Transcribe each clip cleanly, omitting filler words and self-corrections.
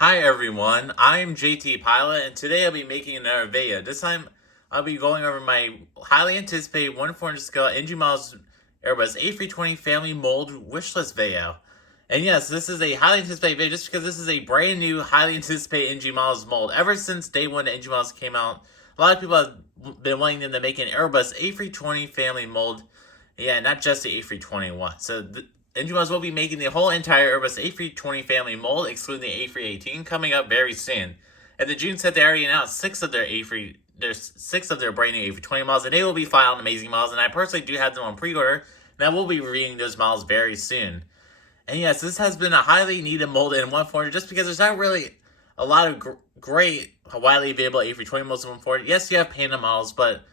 Hi everyone, I'm JT Pilot, and today I'll be making another video. This time, I'll be going over my highly anticipated 1/400 scale NG Miles Airbus A320 family mold wishlist video. And yes, this is a highly anticipated video just because this is a brand new, highly anticipated NG Miles mold. Ever since day one the NG Miles came out, a lot of people have been wanting them to make an Airbus A320 family mold. Yeah, not just the A321. So NG Miles will be making the whole entire Airbus A320 family mold, excluding the A318, coming up very soon. At the June set, they already announced six of their brand new A320 models, and they will be flying amazing models. And I personally do have them on pre-order, and I will be reviewing those models very soon. And yes, this has been a highly needed mold in 1/400, just because there's not really a lot of great, widely available A320 models in 1/400. Yes, you have Panda models, but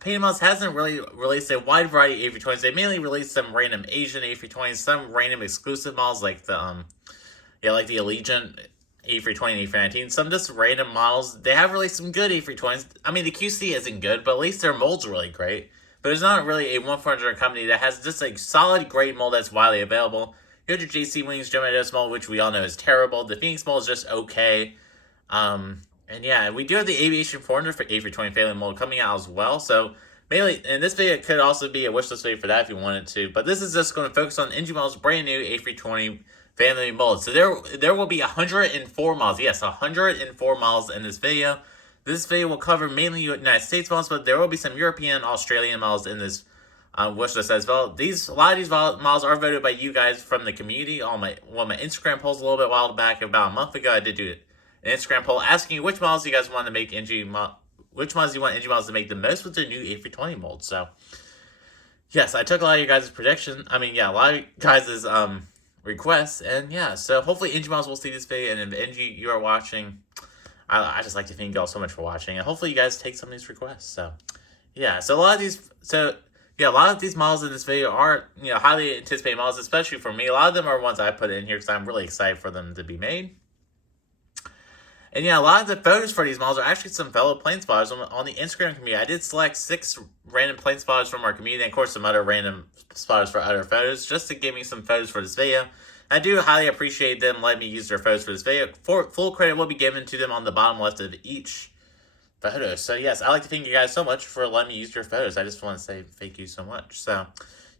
Piedmont hasn't really released a wide variety of A320s. They mainly released some random Asian A320s, some random exclusive models like the like the Allegiant A320 and A319. Some just random models. They have released some good A320s. I mean, the QC isn't good, but at least their mold's really great. But there's not really a 1/400 company that has just a solid, great mold that's widely available. You have your JC Wings Gemini mold, which we all know is terrible. The Phoenix mold is just okay. And yeah, we do have the Aviation 400 for A320 family mold coming out as well. So mainly, and this video could also be a wishlist video for that if you wanted to. But this is just going to focus on NG Miles' brand new A320 family mold. So there will be 104 miles. Yes, 104 miles in this video. This video will cover mainly United States models, but there will be some European, Australian models in this wish list as well. A lot of these models are voted by you guys from the community. My Instagram polls a little bit while back, about a month ago, I did do an Instagram poll asking you which models you guys want to make which models you want NG Miles to make the most with the new A320 mold. So yes, I took a lot of you guys' prediction. I mean, yeah, a lot of you guys' requests, and yeah, so hopefully NG Miles will see this video, and if NG you are watching, I just like to thank you all so much for watching, and hopefully you guys take some of these requests. So yeah, a lot of these models in this video are, highly anticipated models, especially for me. A lot of them are ones I put in here because I'm really excited for them to be made. And yeah, a lot of the photos for these models are actually some fellow plane spotters on the Instagram community. I did select 6 random plane spotters from our community, and of course some other random spotters for other photos, just to give me some photos for this video. I do highly appreciate them letting me use their photos for this video. Full credit will be given to them on the bottom left of each photo. So yes, I'd like to thank you guys so much for letting me use your photos. I just want to say thank you so much. So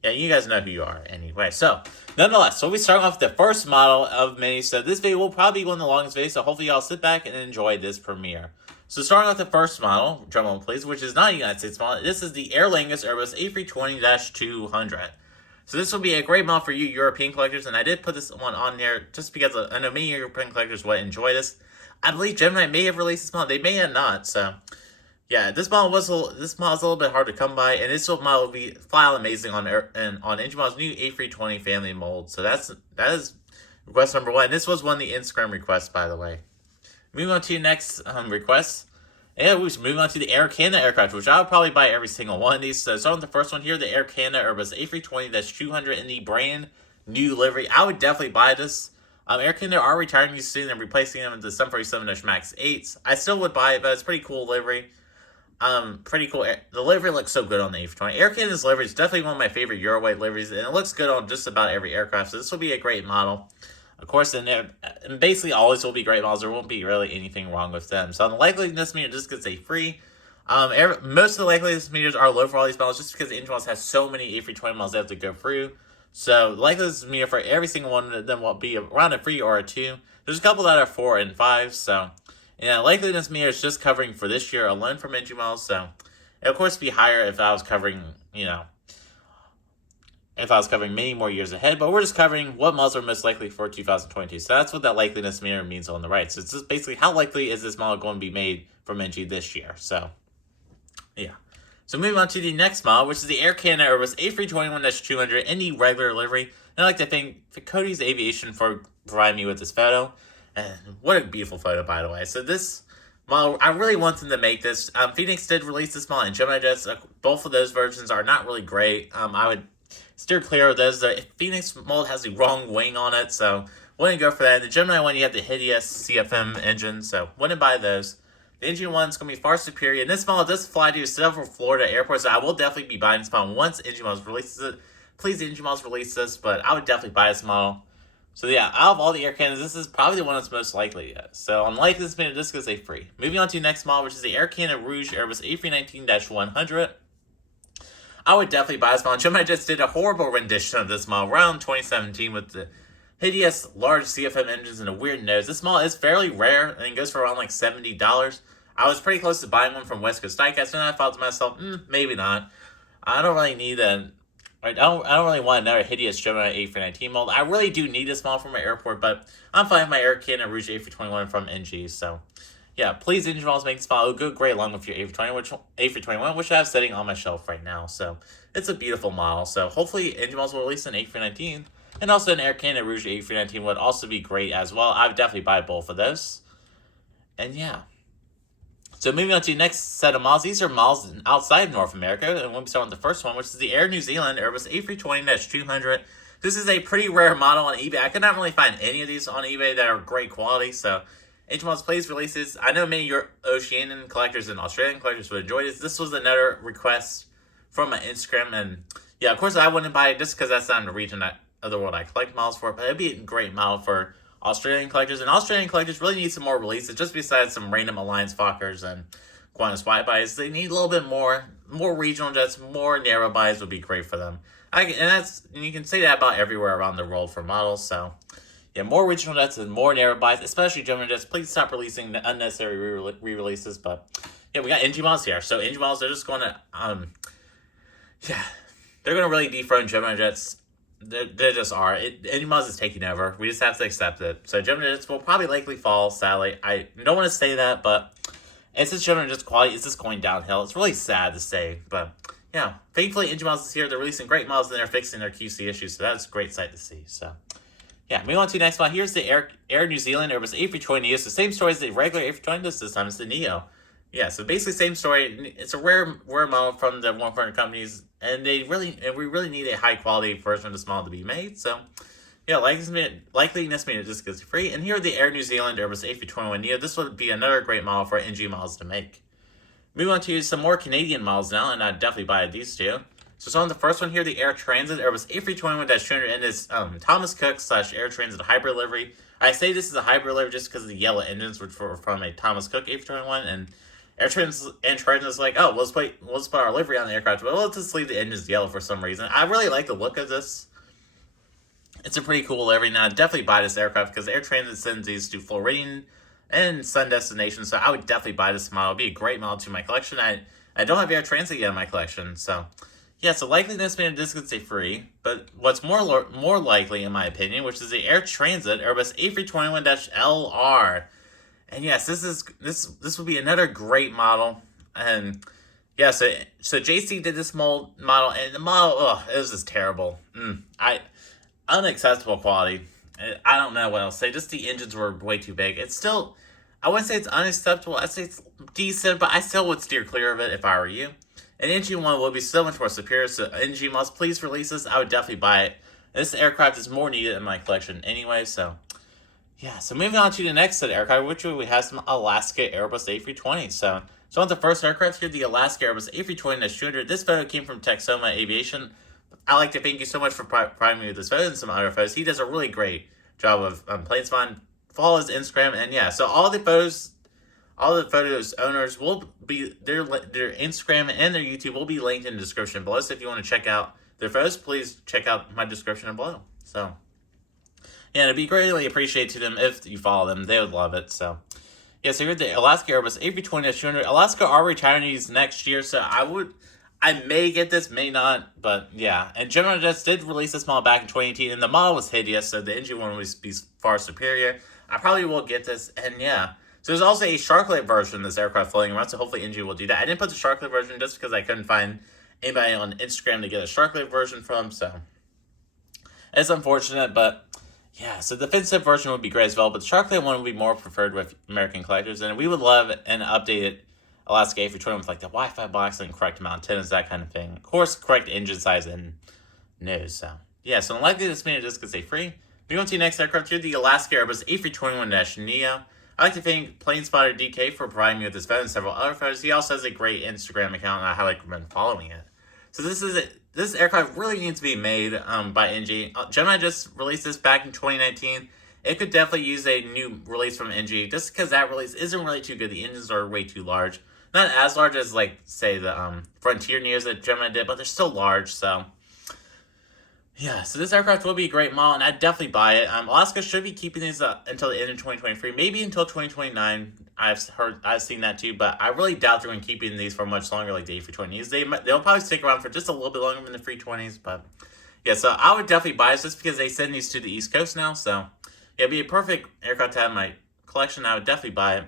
yeah, you guys know who you are anyway. So nonetheless, we'll be starting off with the first model of many. So this video will probably be one of the longest videos, so hopefully y'all sit back and enjoy this premiere. So starting off the first model, drum roll please, which is not a United States model. This is the Air Lingus Airbus A320-200. So this will be a great model for you European collectors, and I did put this one on there just because I know many European collectors would enjoy this. I believe Gemini may have released this model. They may have not, so yeah, this model is a little bit hard to come by, and this model will be flying amazing on NG Miles' new A320 family mold. So that is request number 1. This was one of the Instagram requests, by the way. Moving on to the next request. And we're moving on to the Air Canada aircraft, which I would probably buy every single one of these. So starting with the first one here, the Air Canada Airbus A320-200 in the brand new livery. I would definitely buy this. Air Canada are retiring these soon and replacing them with the 747 MAX 8s. I still would buy it, but it's pretty cool livery. Pretty cool. The livery looks so good on the A320. Air Canada's livery is definitely one of my favorite Euro-white liveries, and it looks good on just about every aircraft. So this will be a great model. Of course, and basically always will be great models. There won't be really anything wrong with them. So on the likeliness meter, just gets a free. Most of the likeliness meters are low for all these models, just because NG Miles has so many A320 models they have to go through. So the likeliness meter for every single one of them will be around a 3 or a 2. There's a couple that are 4 and 5. So yeah, likeliness meter is just covering for this year alone from NG Miles. So it'll of course be higher if I was covering, if I was covering many more years ahead, but we're just covering what models are most likely for 2022. So that's what that likeliness meter means on the right. So it's just basically how likely is this model going to be made from NG this year. So yeah. So moving on to the next model, which is the Air Canada Airbus A321-200 in the regular livery. And I'd like to thank Cody's Aviation for providing me with this photo. And what a beautiful photo, by the way. So this model, I really want them to make this. Phoenix did release this model in Gemini Jets. Both of those versions are not really great. I would steer clear of those. The Phoenix mold has the wrong wing on it, so wouldn't go for that. In the Gemini one, you have the hideous CFM engine, so wouldn't buy those. The engine one's going to be far superior, and this model does fly to several Florida airports, so I will definitely be buying this model once NG Miles releases it. Please, NG Miles release this, but I would definitely buy this model So yeah, out of all the Air Canadas, this is probably the one that's most likely yet. So unlikely this minute, just because they free. Moving on to the next model, which is the Air Canada Rouge Airbus A319-100. I would definitely buy this model. Gemini just did a horrible rendition of this model around 2017 with the hideous large CFM engines and a weird nose. This model is fairly rare and it goes for around like $70. I was pretty close to buying one from West Coast Diecast, and I thought to myself, maybe not. I don't really need a. I don't really want another hideous Gemini A319 mold. I really do need this model for my airport, but I'm fine with my Air Canada Rouge A321 from NG. So, yeah, please engine models make this model. It'll go great along with your A321, which I have sitting on my shelf right now. So, it's a beautiful model. So, hopefully, engine models will release an A319, and also an Air Canada Rouge A319 would also be great as well. I would definitely buy both of those. And yeah. So moving on to the next set of models, these are models outside North America, and we'll start with the first one, which is the Air New Zealand Airbus A320-200. This is a pretty rare model on eBay. I could not really find any of these on eBay that are great quality, so engine models, please release this. I know many Oceanian collectors and Australian collectors would enjoy this. This was another request from my Instagram, and yeah, of course I wouldn't buy it just because that's not in the region of the world I collect models for, but it'd be a great model for Australian collectors, and Australian collectors really need some more releases, just besides some random Alliance Fokkers and Qantas wide buys. They need a little bit more regional jets, more narrow buys would be great for them. And you can say that about everywhere around the world for models, so yeah, more regional jets and more narrow buys, especially German jets. Please stop releasing the unnecessary re-releases, but yeah, we got NG models here. So NG models, they're just going to, they're going to really dethrone Gemini jets. They just are. NG models is taking over. We just have to accept it. So Gemini jets will probably likely fall, sadly. I don't want to say that, but it's just Gemini jets quality. It's just going downhill. It's really sad to say, but yeah. Thankfully, NG models is here. They're releasing great models and they're fixing their QC issues, so that's a great sight to see. So yeah, moving on to the next one. Here's the Air New Zealand Airbus A320. It's the same story as the regular A320, this time it's the Neo. Yeah, so basically same story. It's a rare model from the 100 companies, and we really need a high quality version of this model to be made. So yeah, likeliness made it just gets free. And here are the Air New Zealand Airbus A321 Neo. This would be another great model for NG models to make. Moving on to some more Canadian models now, and I'd definitely buy these two. So on the first one here, the Air Transat Airbus A321-200 in this Thomas Cook / Air Transat hybrid livery. I say this is a hybrid livery just because of the yellow engines, which were from a Thomas Cook A321, and Air Transat is like, oh, let's put our livery on the aircraft, but let's just leave the engines yellow for some reason. I really like the look of this. It's a pretty cool livery. Now, I'd definitely buy this aircraft because Air Transat sends these to Floridian and sun destinations, so I would definitely buy this model. It'd be a great model to my collection. I don't have Air Transat yet in my collection, so yeah, so likeliness made a disc stay free, but what's more likely, in my opinion, which is the Air Transat Airbus A321-LR. And yes, this would be another great model. And yeah, so JC did this model, and the model, it was just terrible. Unacceptable quality. I don't know what else to say. Just the engines were way too big. It's still, I wouldn't say it's unacceptable. I'd say it's decent, but I still would steer clear of it if I were you. An NG1 will be so much more superior, so NG must please release this. I would definitely buy it. This aircraft is more needed in my collection anyway, so yeah. So moving on to the next set of aircraft, which we have some Alaska Airbus A320. So on the first aircraft here, the Alaska Airbus A320-200. This photo came from Texoma Aviation. I'd like to thank you so much for providing me with this photo and some other photos. He does a really great job of Planespawn. Follow his Instagram, and yeah, so all the photos owners will be their Instagram and their YouTube will be linked in the description below. So if you want to check out their photos, please check out my description below. So yeah, it'd be greatly appreciated to them if you follow them. They would love it. So yeah, so here's the Alaska Airbus A320-200. Alaska are retiring these next year, so I may get this, may not, but yeah. And General Jets did release this model back in 2018, and the model was hideous, so the NG one would be far superior. I probably will get this, and yeah. So there's also a Sharklet version of this aircraft floating around, so hopefully NG will do that. I didn't put the Sharklet version just because I couldn't find anybody on Instagram to get a Sharklet version from, so it's unfortunate, but yeah. So the defensive version would be great as well, but the Sharklet one would be more preferred with American collectors, and we would love an updated Alaska A320 with like the Wi-Fi box and correct antennas, that kind of thing. Of course, correct engine size and nose, so yeah. So unlikely this minute just could stay free. We go to the next aircraft here, the Alaska Airbus A321-Neo. I'd like to thank Planespotter DK for providing me with this photo and several other photos. He also has a great Instagram account, and I highly recommend following it. So this is this aircraft really needs to be made by NG. Gemini just released this back in 2019. It could definitely use a new release from NG, just because that release isn't really too good. The engines are way too large. Not as large as, like, say, the Frontier Neos that Gemini did, but they're still large, so... Yeah, so this aircraft will be a great model, and I'd definitely buy it. Alaska should be keeping these until the end of 2023, maybe until 2029. I've seen that too, but I really doubt they're going to keep these for much longer, like the A320s. They'll probably stick around for just a little bit longer than the 320s, but yeah. So I would definitely buy this just because they send these to the East Coast now. So yeah, it'd be a perfect aircraft to have in my collection. I would definitely buy it.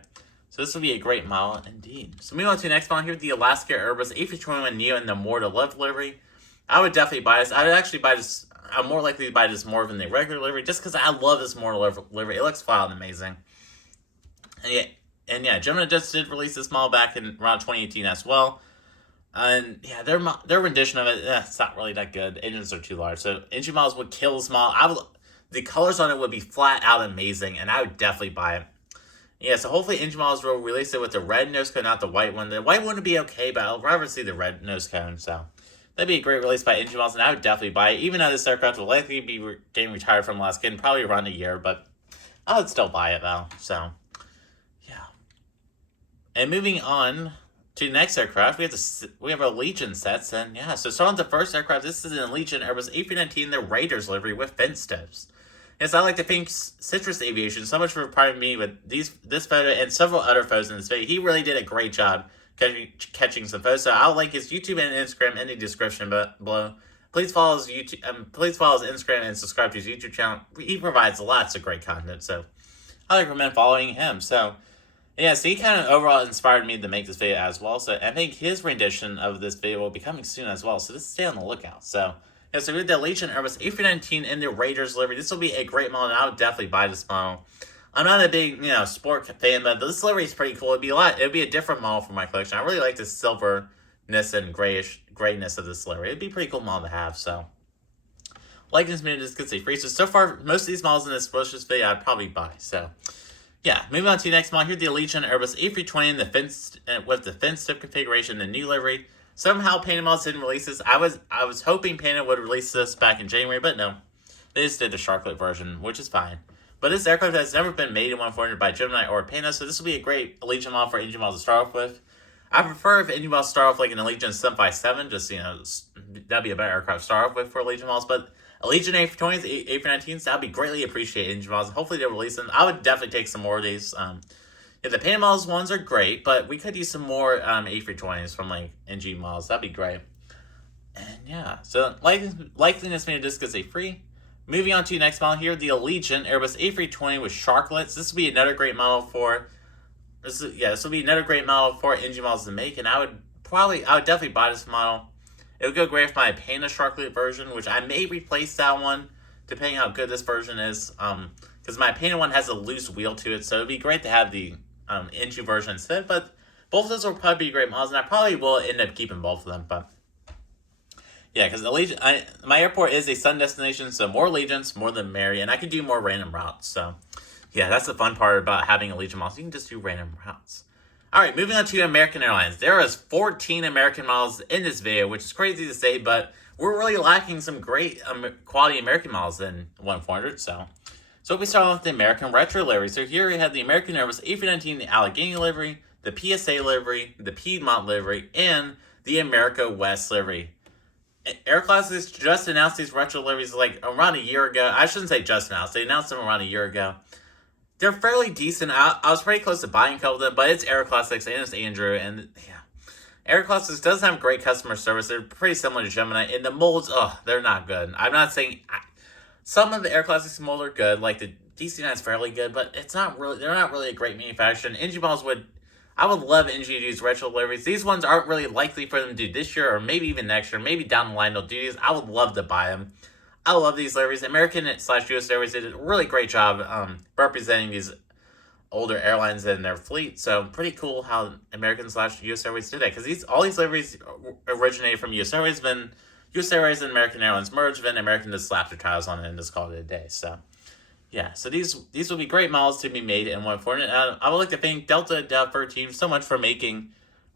So this would be a great model indeed. So moving on to the next model here, the Alaska Airbus A321neo in the More to Love livery. I would definitely buy this. I would actually buy this. I'm more likely to buy this more than the regular livery, just because I love this more livery. It looks flat and amazing. And yeah, Gemini just did release this model back in around 2018 as well. And yeah, their rendition of it, it's not really that good. Engines are too large, so engine models would kill this model. The colors on it would be flat out amazing, and I would definitely buy it. Yeah, so hopefully engine models will release it with the red nose cone, not the white one. The white one would be okay, but I'd rather see the red nose cone, so... That'd be a great release by engine models, and I would definitely buy it, even though this aircraft will likely be getting retired from Alaska in probably around a year, but I would still buy it, though, so, yeah. And moving on to the next aircraft, we have Allegiant sets, and yeah, so starting with the first aircraft, this is an Allegiant Airbus A319, the Raiders livery with fin steps. Yes, I like to thank Citrus Aviation so much for providing me with this photo and several other photos in this video. He really did a great job catching some photos. So I'll link his YouTube and Instagram in the description below. Please follow his YouTube. Please follow his Instagram and subscribe to his YouTube channel. He provides lots of great content, so I recommend following him. So yeah, so he kind of overall inspired me to make this video as well. So I think his rendition of this video will be coming soon as well. So just stay on the lookout. So yeah, so with the Allegiant Airbus A319 in the Raiders livery, this will be a great model, and I would definitely buy this model. I'm not a big, sport fan, but this livery is pretty cool. It'd be a different model for my collection. I really like the silverness and grayness of this livery. It'd be a pretty cool model to have, so. Like this video, just gets a free. So far, most of these models in this Wishlist video, I'd probably buy, so. Yeah, moving on to the next model. Here's the Allegiant Airbus A320 with the fin step configuration, the new livery. Somehow, Panama didn't release this. I was hoping Panama would release this back in January, but no. They just did the Sharklet version, which is fine. But this aircraft has never been made in 1/400 by Gemini or Pana, so this will be a great Allegiant model for engine models to start off with. I prefer if engine models start off like an Allegiant 757, just, that'd be a better aircraft to start off with for Allegiant models. But Allegiant A320s, A319s, that'd be greatly appreciated engine models. Hopefully they'll release them. I would definitely take some more of these. Yeah, the Pana models ones are great, but we could use some more A320s from like NG models. That'd be great. And yeah, so likely this video just gets a free. Moving on to the next model here, the Allegiant Airbus A320 with Sharklets. This will be another great model for this will be another great model for engine models to make, and I would definitely buy this model. It would go great with my Pana Sharklet version, which I may replace that one depending how good this version is. Because my Pana one has a loose wheel to it, so it'd be great to have the NG version instead. But both of those will probably be great models, and I probably will end up keeping both of them. But yeah, because my airport is a sun destination, so more Allegiants, more than merry, and I can do more random routes. So yeah, that's the fun part about having Allegiant models. You can just do random routes. All right, moving on to American Airlines. There is 14 American models in this video, which is crazy to say, but we're really lacking some great quality American models in 1/400. So we start off with the American Retro livery. So here we have the American Airbus A319, the Allegheny livery, the PSA livery, the Piedmont livery, and the America West livery. Air Classics just announced these retro liveries like around a year ago. I shouldn't say just announced. They announced them around a year ago. They're fairly decent. I was pretty close to buying a couple of them, but it's Air Classics and it's Andrew. And yeah, Air Classics does have great customer service. They're pretty similar to Gemini. And the molds, they're not good. I'm not saying... Some of the Air Classics molds are good. Like the DC-9 is fairly good, but they're not really a great manufacturer. And NG models I would love NG to use retro liveries. These ones aren't really likely for them to do this year or maybe even next year. Maybe down the line they'll do these. I would love to buy them. I love these liveries. American/US Airways did a really great job representing these older airlines in their fleet. So pretty cool how American/US Airways did that. Because all these liveries originated from US Airways. Then US Airways and American Airlines merged. Then American just slapped their titles on it and just called it a day. So yeah, so these will be great models to be made in 1/400. I would like to thank Delta Delfer team so much for making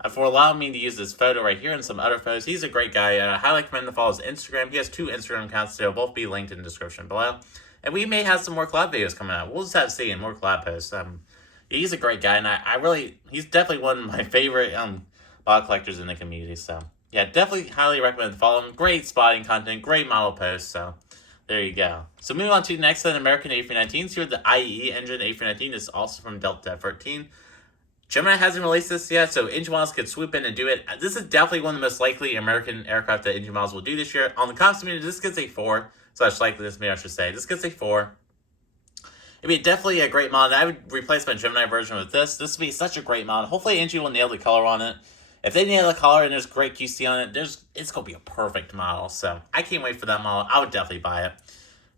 for allowing me to use this photo right here and some other photos. He's a great guy. I highly recommend to follow his Instagram. He has 2 Instagram accounts, so they'll both be linked in the description below. And we may have some more collab videos coming out. We'll just have to see, and more collab posts. He's a great guy, and he's definitely one of my favorite bottle collectors in the community. So yeah, definitely highly recommend to follow him. Great spotting content, great model posts. So there you go. So moving on to the next set, American A319s. Here, the IE engine A319 is also from Delta 13. Gemini hasn't released this yet, so Engine Miles could swoop in and do it. This is definitely one of the most likely American aircraft that Engine Miles will do this year. On the cost meter, this gets a 4, / likeliness meter, I should say. This gets a 4. It'd be definitely a great model. I would replace my Gemini version with this. This would be such a great model. Hopefully, Engine will nail the color on it. If they nail the color and there's great QC on it, it's going to be a perfect model. So I can't wait for that model. I would definitely buy it.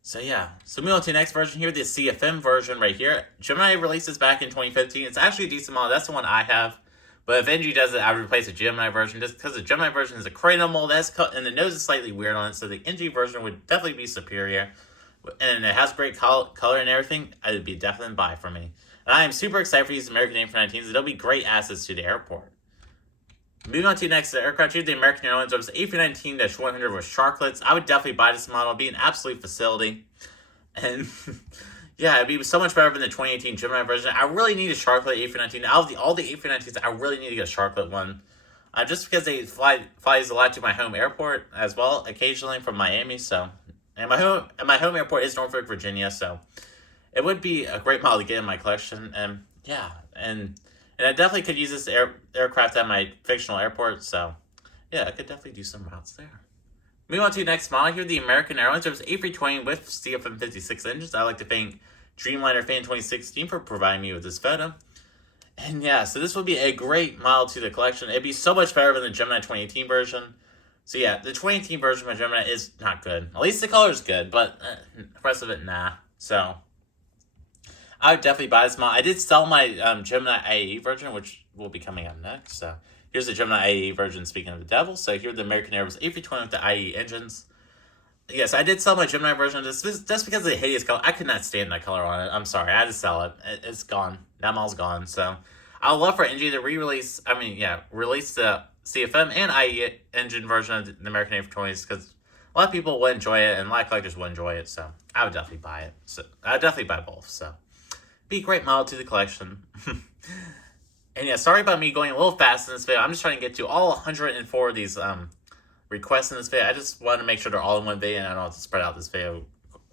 So yeah, so moving on to the next version here, the CFM version right here. Gemini released this back in 2015. It's actually a decent model. That's the one I have. But if NG does it, I would replace the Gemini version just because the Gemini version is a cranial mold and the nose is slightly weird on it. So the NG version would definitely be superior. And it has great color and everything. It would be definitely a buy for me. And I am super excited for these American A319s. They'll be great assets to the airport. Moving on to the next aircraft here, the American Airlines A319-100 with Sharklets. I would definitely buy this model. It'd be an absolute facility. And yeah, it'd be so much better than the 2018 Gemini version. I really need a Sharklet A319. Out of all the A319s, I really need to get a Sharklet one. Just because they flies a lot to my home airport as well, occasionally from Miami. So, and my home airport is Norfolk, Virginia. So, it would be a great model to get in my collection. And yeah, and I definitely could use this aircraft at my fictional airport. So, yeah, I could definitely do some routes there. Moving on to the next model here, the American Airlines A320 with CFM56 engines. I'd like to thank Dreamliner Fan 2016 for providing me with this photo. And yeah, so this would be a great model to the collection. It'd be so much better than the Gemini 2018 version. So yeah, the 2018 version of Gemini is not good. At least the color is good, but the rest of it, nah. So I would definitely buy this model. I did sell my Gemini IE version, which will be coming up next. So here's the Gemini IE version, speaking of the devil. So here's the American Airbus A320 with the IE engines. Yes, I did sell my Gemini version just because of the hideous color. I could not stand that color on it. I'm sorry. I had to sell it. It's gone. That model's gone. So I would love for NG to release the CFM and IE engine version of the American A320s because a lot of people will enjoy it and a lot of collectors will enjoy it. So I would definitely buy it. So I would definitely buy both. So be a great model to the collection. And yeah, sorry about me going a little fast in this video. I'm just trying to get to all 104 of these requests in this video. I just wanted to make sure they're all in one video and I don't have to spread out this video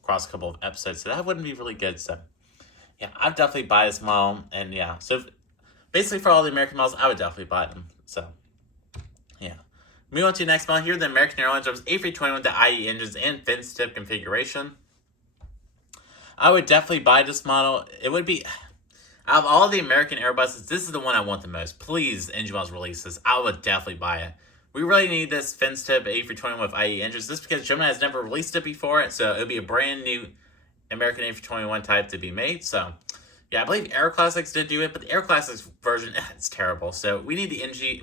across a couple of episodes. So that wouldn't be really good. So yeah, I'd definitely buy this model. And yeah, so basically for all the American models, I would definitely buy them. So yeah. Moving on to the next model here, the American Airlines A320 with the IE engines and fins tip configuration. I would definitely buy this model. It would be, out of all the American Airbuses, this is the one I want the most. Please, Engine Miles release this. I would definitely buy it. We really need this fins tip A320 with IE engines. This because Gemini has never released it before, so it would be a brand new American A321 type to be made. So yeah, I believe Air Classics did do it, but the Air Classics version, it's terrible. So we need NG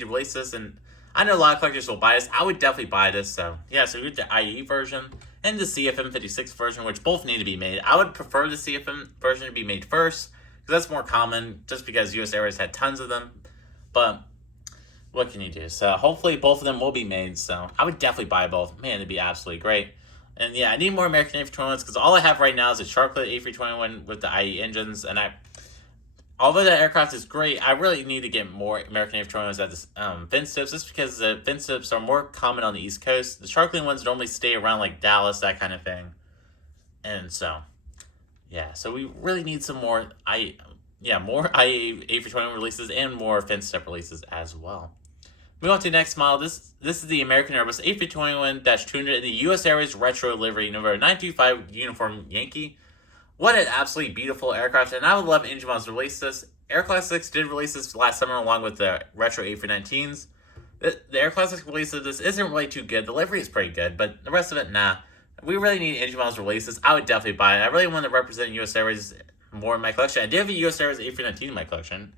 to release this, and I know a lot of collectors will buy this. I would definitely buy this. So yeah, so we get the IE version and the CFM56 version, which both need to be made. I would prefer the CFM version to be made first, because that's more common, just because US Airways had tons of them. But what can you do? So hopefully both of them will be made. So I would definitely buy both. Man, it'd be absolutely great. And yeah, I need more American A321s because all I have right now is a Sharklet A321 with the IE engines. And although that aircraft is great, I really need to get more American A321s at the fin tips, just because the fin tips are more common on the East Coast. The Sharklet ones normally stay around like Dallas, that kind of thing. And so yeah, so we really need some more IE A321 releases and more fin tip releases as well. Moving on to the next model. This is the American Airbus A321-200 in the US Airways Retro Livery number 925 Uniform Yankee. What an absolutely beautiful aircraft, and I would love Engine Miles to release this. Air Classics did release this last summer along with the Retro A319s. The Air Classics release of this isn't really too good. The livery is pretty good, but the rest of it, nah. We really need Engine Miles releases. I would definitely buy it. I really want to represent US Airways more in my collection. I do have a US Airways A319 in my collection,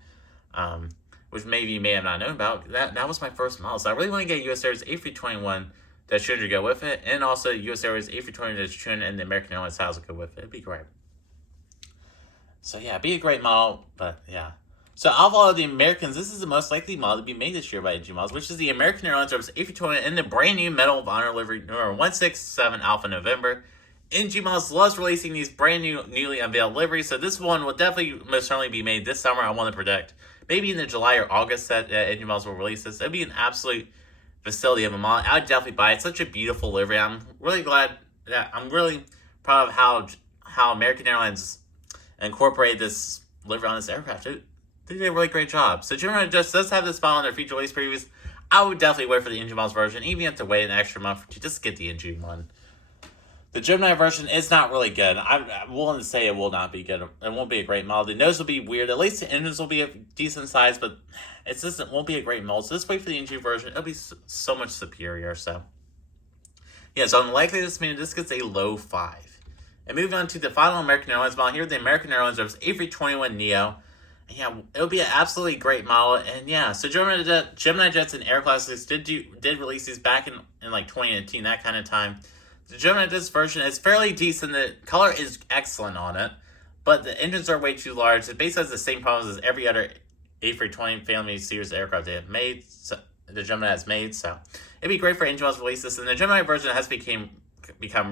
which maybe you may have not known about. That was my first model, so I really want to get US Airways A321 that should go with it, and also US Airways A320 that should and the American Airlines house will go with it. It'd be great. So yeah, be a great model, but yeah. So of all of the Americans, this is the most likely model to be made this year by NG Models, which is the American Airlines Airbus A320 in the brand new Medal of Honor livery number 167 Alpha November. NG Models loves releasing these brand new, newly unveiled liveries, so this one will definitely most certainly be made this summer. I want to predict maybe in the July or August that NG Models will release this. It'd be an absolute facility of a model. I would definitely buy it. It's such a beautiful livery. I'm really glad that I'm really proud of how American Airlines incorporated this livery on this aircraft. They did a really great job. So Gemini just does have this model in their feature release previews. I would definitely wait for the NG Models version, even if you have to wait an extra month to just get the NG one. The Gemini version is not really good. I'm willing to say it will not be good. It won't be a great model. The nose will be weird. At least the engines will be a decent size, but it won't be a great model. So just wait for the NG version. It'll be so much superior. So yeah, so I'm likely this gets a low 5. And moving on to the final American Airlines model, here the American Airlines A321neo. Yeah, it would be an absolutely great model, and yeah, so Gemini Jets and Air Classics did release these back in like 2018, that kind of time. The Gemini Jets version is fairly decent. The color is excellent on it, but the engines are way too large. It basically has the same problems as every other A320 family series aircraft they have made. So the Gemini has made, so it'd be great for NG Models to release this. And the Gemini version has become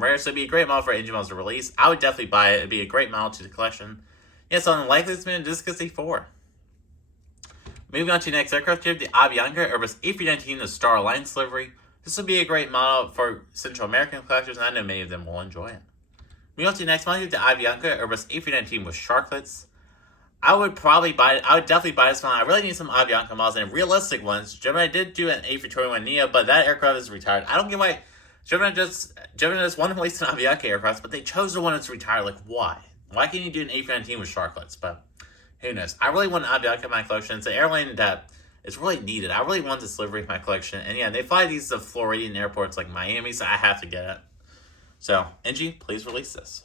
rare, so it'd be a great model for NG Models to release. I would definitely buy it. It'd be a great model to the collection. Yeah, so unlikely it's been just gets a 4. Moving on to the next aircraft, you have the Avianca Airbus A319, the Star Alliance livery. This would be a great model for Central American collectors, and I know many of them will enjoy it. Moving on to the next model, you have the Avianca Airbus A319 with Sharklets. I would definitely buy this one. I really need some Avianca models and realistic ones. Gemini did do an A321neo, but that aircraft is retired. I don't get why Gemini just want to release an Avianca aircraft, but they chose the one that's retired. Like, why? Why can't you do an A319 with Sharklets? But who knows? I really want an Avianca in my collection. It's an airline that is really needed. I really want this livery in my collection. And yeah, they fly these to Floridian airports like Miami, so I have to get it. So, NG, please release this.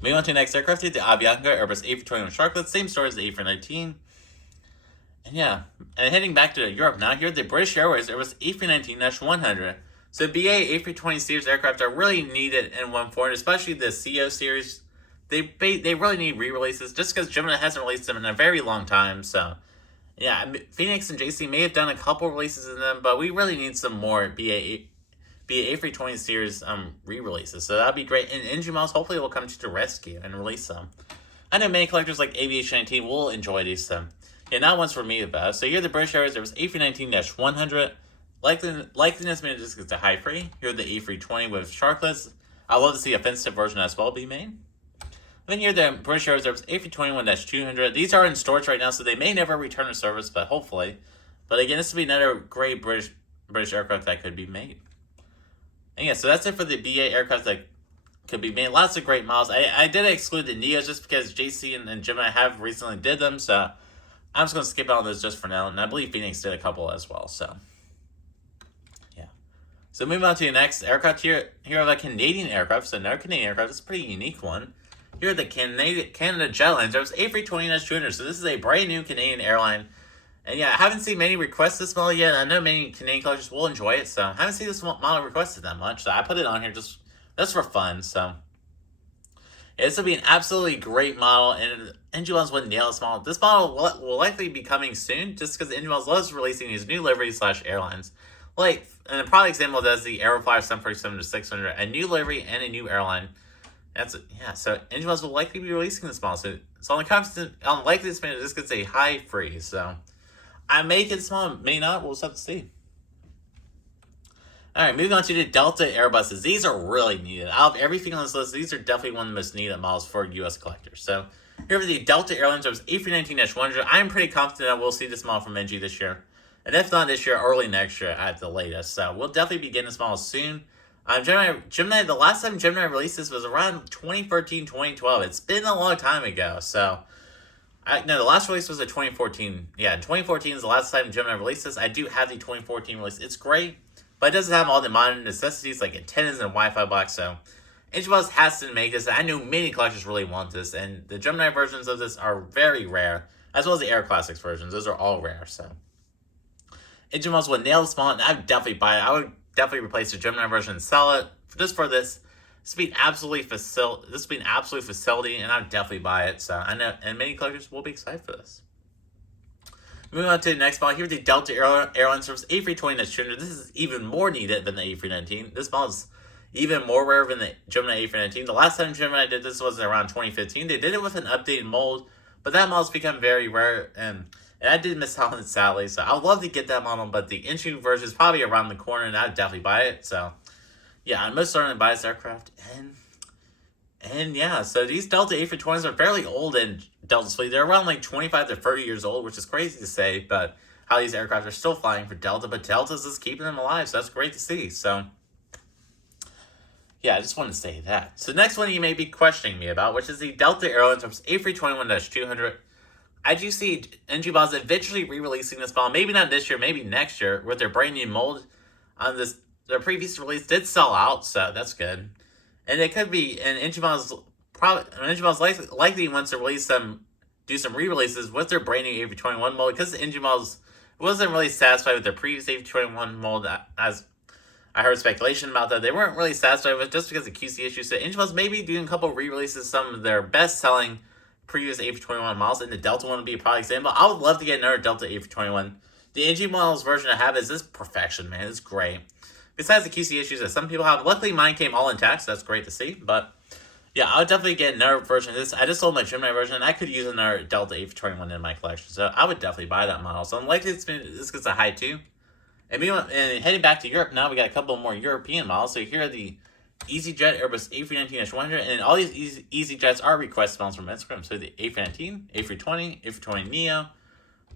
Moving on to the next aircraft, the Avianca Airbus A320 with Sharklets. Same story as the A319. And yeah, and heading back to Europe now, here the British Airways Airbus A319-100. So BA A320 series aircraft are really needed in 140, especially the CO series. They really need re-releases just because Gemini hasn't released them in a very long time. So yeah, Phoenix and JC may have done a couple releases in them, but we really need some more BA A320 series re-releases. So that'd be great. And NG Models hopefully will come to the rescue and release them. I know many collectors like Aviation 19 will enjoy these. So yeah, not ones for me about. So here the British Airways, there was A319-100. Likeliness made it just gets a high free. Here the A320 with Sharklets. I'd love to see a offensive version as well be made. Then here the British Airways A321-200. These are in storage right now, so they may never return to service, but hopefully. But again, this would be another great British aircraft that could be made. And yeah, so that's it for the BA aircraft that could be made. Lots of great models. I did exclude the Neos just because JC and Gemini have recently did them, so I'm just going to skip out on those just for now. And I believe Phoenix did a couple as well, so yeah. So moving on to the next aircraft here are the Canadian aircraft. So another Canadian aircraft. It's a pretty unique one. Here are the Canada-Jetlines. There's A320-200. So this is a brand new Canadian airline. And yeah, I haven't seen many request this model yet. I know many Canadian collectors will enjoy it. So I haven't seen this model requested that much. So I put it on here just for fun. So yeah, this will be an absolutely great model. And NG Models wouldn't nail this model. This model will likely be coming soon just because NG Models loves releasing these new liveries / airlines. Like, and a product example does the Aeroflyer 747-600, a new livery and a new airline. So NG Models will likely be releasing this model. So on the likely this man just gets a high free. So I may get this model, may not. We'll just have to see. Alright, moving on to the Delta Airbuses. These are really needed. Out of everything on this list, these are definitely one of the most needed models for U.S. collectors. So here are the Delta Airlines A319-100. I'm pretty confident I will see this model from NG this year. And if not this year, early next year at the latest. So we'll definitely be getting this model soon. Gemini, the last time Gemini released this was around 2013, 2012. It's been a long time ago. So, the last release was in 2014. Yeah, 2014 is the last time Gemini released this. I do have the 2014 release. It's great, but it doesn't have all the modern necessities like antennas and Wi-Fi box. So, NG Models has to make this. I know many collectors really want this, and the Gemini versions of this are very rare, as well as the Air Classics versions. Those are all rare. So, NG Models would nail this model, and I would definitely buy it. I would definitely replace the Gemini version and sell it just for this This would be absolutely facility, and I'd definitely buy it. So I know, and many collectors will be excited for this. Moving on to the next model, here's the Delta Airlines Service A320-200. This is even more needed than the A319. This model is even more rare than the Gemini A319. The last time Gemini did this was around 2015. They did it with an updated mold, but that model's become very rare, and I did miss out on it, sadly. So I would love to get that model, but the entry version is probably around the corner, and I'd definitely buy it. So yeah, I'm most certainly buy this aircraft, and yeah, so these Delta A320s are fairly old in Delta's fleet. They're around like 25 to 30 years old, which is crazy to say, but how these aircraft are still flying for Delta, but Delta's just keeping them alive, so that's great to see. So yeah, I just want to say that. So next one you may be questioning me about, which is the Delta Airlines A321-200. I do see NG Boss eventually re-releasing this model, maybe not this year, maybe next year, with their brand new mold on this. Their previous release did sell out, so that's good. And it could be, and Engimal's likely wants to release do some re-releases with their brand new A321 mold, because Engimal's wasn't really satisfied with their previous A321 mold, as I heard speculation about that. They weren't really satisfied with, just because of QC issues. So Engimal's maybe doing a couple re-releases, some of their best-selling previous A321 models, and the Delta one would be a product example. I would love to get another Delta A321. The NG models version I have is this perfection, man. It's great. Besides the QC issues that some people have, luckily mine came all intact, so that's great to see. But yeah, I would definitely get another version of this. I just sold my Gemini version, and I could use another Delta A321 in my collection, so I would definitely buy that model. So I'm likely this gets a high too. And heading back to Europe now, we got a couple more European models. So here are the Easyjet Airbus A319-100, and all these Easyjets are request models from Instagram. So the A319, A320, A320neo.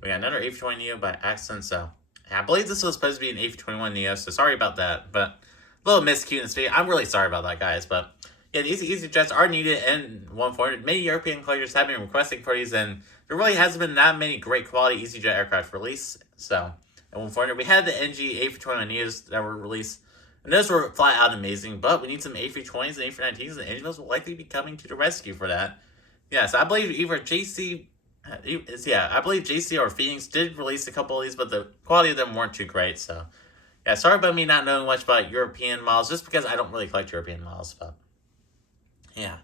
We got another A320neo by accident, so I believe this was supposed to be an A321neo, so sorry about that, but a little miscue in the speed. I'm really sorry about that, guys, but yeah, these Easyjets are needed in 140. Many European collectors have been requesting for these, and there really hasn't been that many great quality Easyjet aircraft released. So at 140, we had the NG A321neos that were released, and those were flat out amazing, but we need some A320s and A319s, and Engines will likely be coming to the rescue for that. Yeah, so I believe either I believe JC or Phoenix did release a couple of these, but the quality of them weren't too great, so yeah, sorry about me not knowing much about European models, just because I don't really collect European models, but yeah.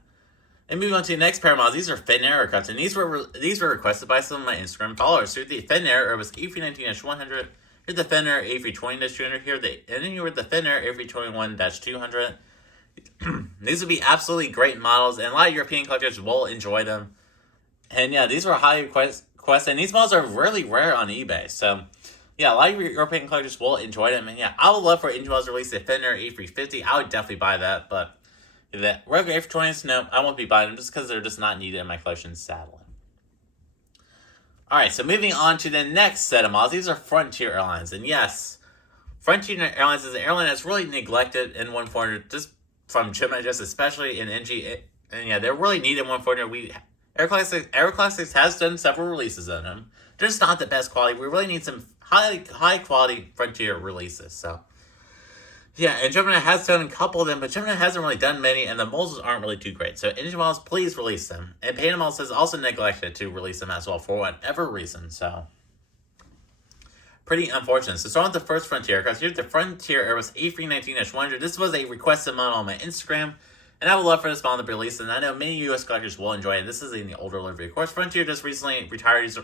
And moving on to the next pair of models, these are Finnair aircraft, and these were requested by some of my Instagram followers. So the Finnair Airbus A319-100, here's the Finnair A320-200, and then here with the Finnair A321-200. These would be absolutely great models, and a lot of European collectors will enjoy them. And yeah, these were highly requested, and these models are really rare on eBay. So yeah, a lot of European collectors will enjoy them. And yeah, I would love for Engines to release the Finnair A350. I would definitely buy that, but the regular A320s, no, I won't be buying them just because they're just not needed in my collection, sadly. Alright, so moving on to the next set of models. These are Frontier Airlines. And yes, Frontier Airlines is an airline that's really neglected in 140, just from Gemini, just especially in NG. And yeah, they're really needed in 140. Air Classics has done several releases on them. They're just not the best quality. We really need some high quality Frontier releases. So yeah, and Gemini has done a couple of them, but Gemini hasn't really done many, and the molds aren't really too great. So Engine Models, please release them. And Piedmont has also neglected to release them as well for whatever reason. So pretty unfortunate. So starting with the first Frontier aircraft, here's the Frontier Airbus A319-100. This was a requested model on my Instagram, and I would love for this model to be released, and I know many U.S. collectors will enjoy it. This is in the older livery. Of course, Frontier just recently retired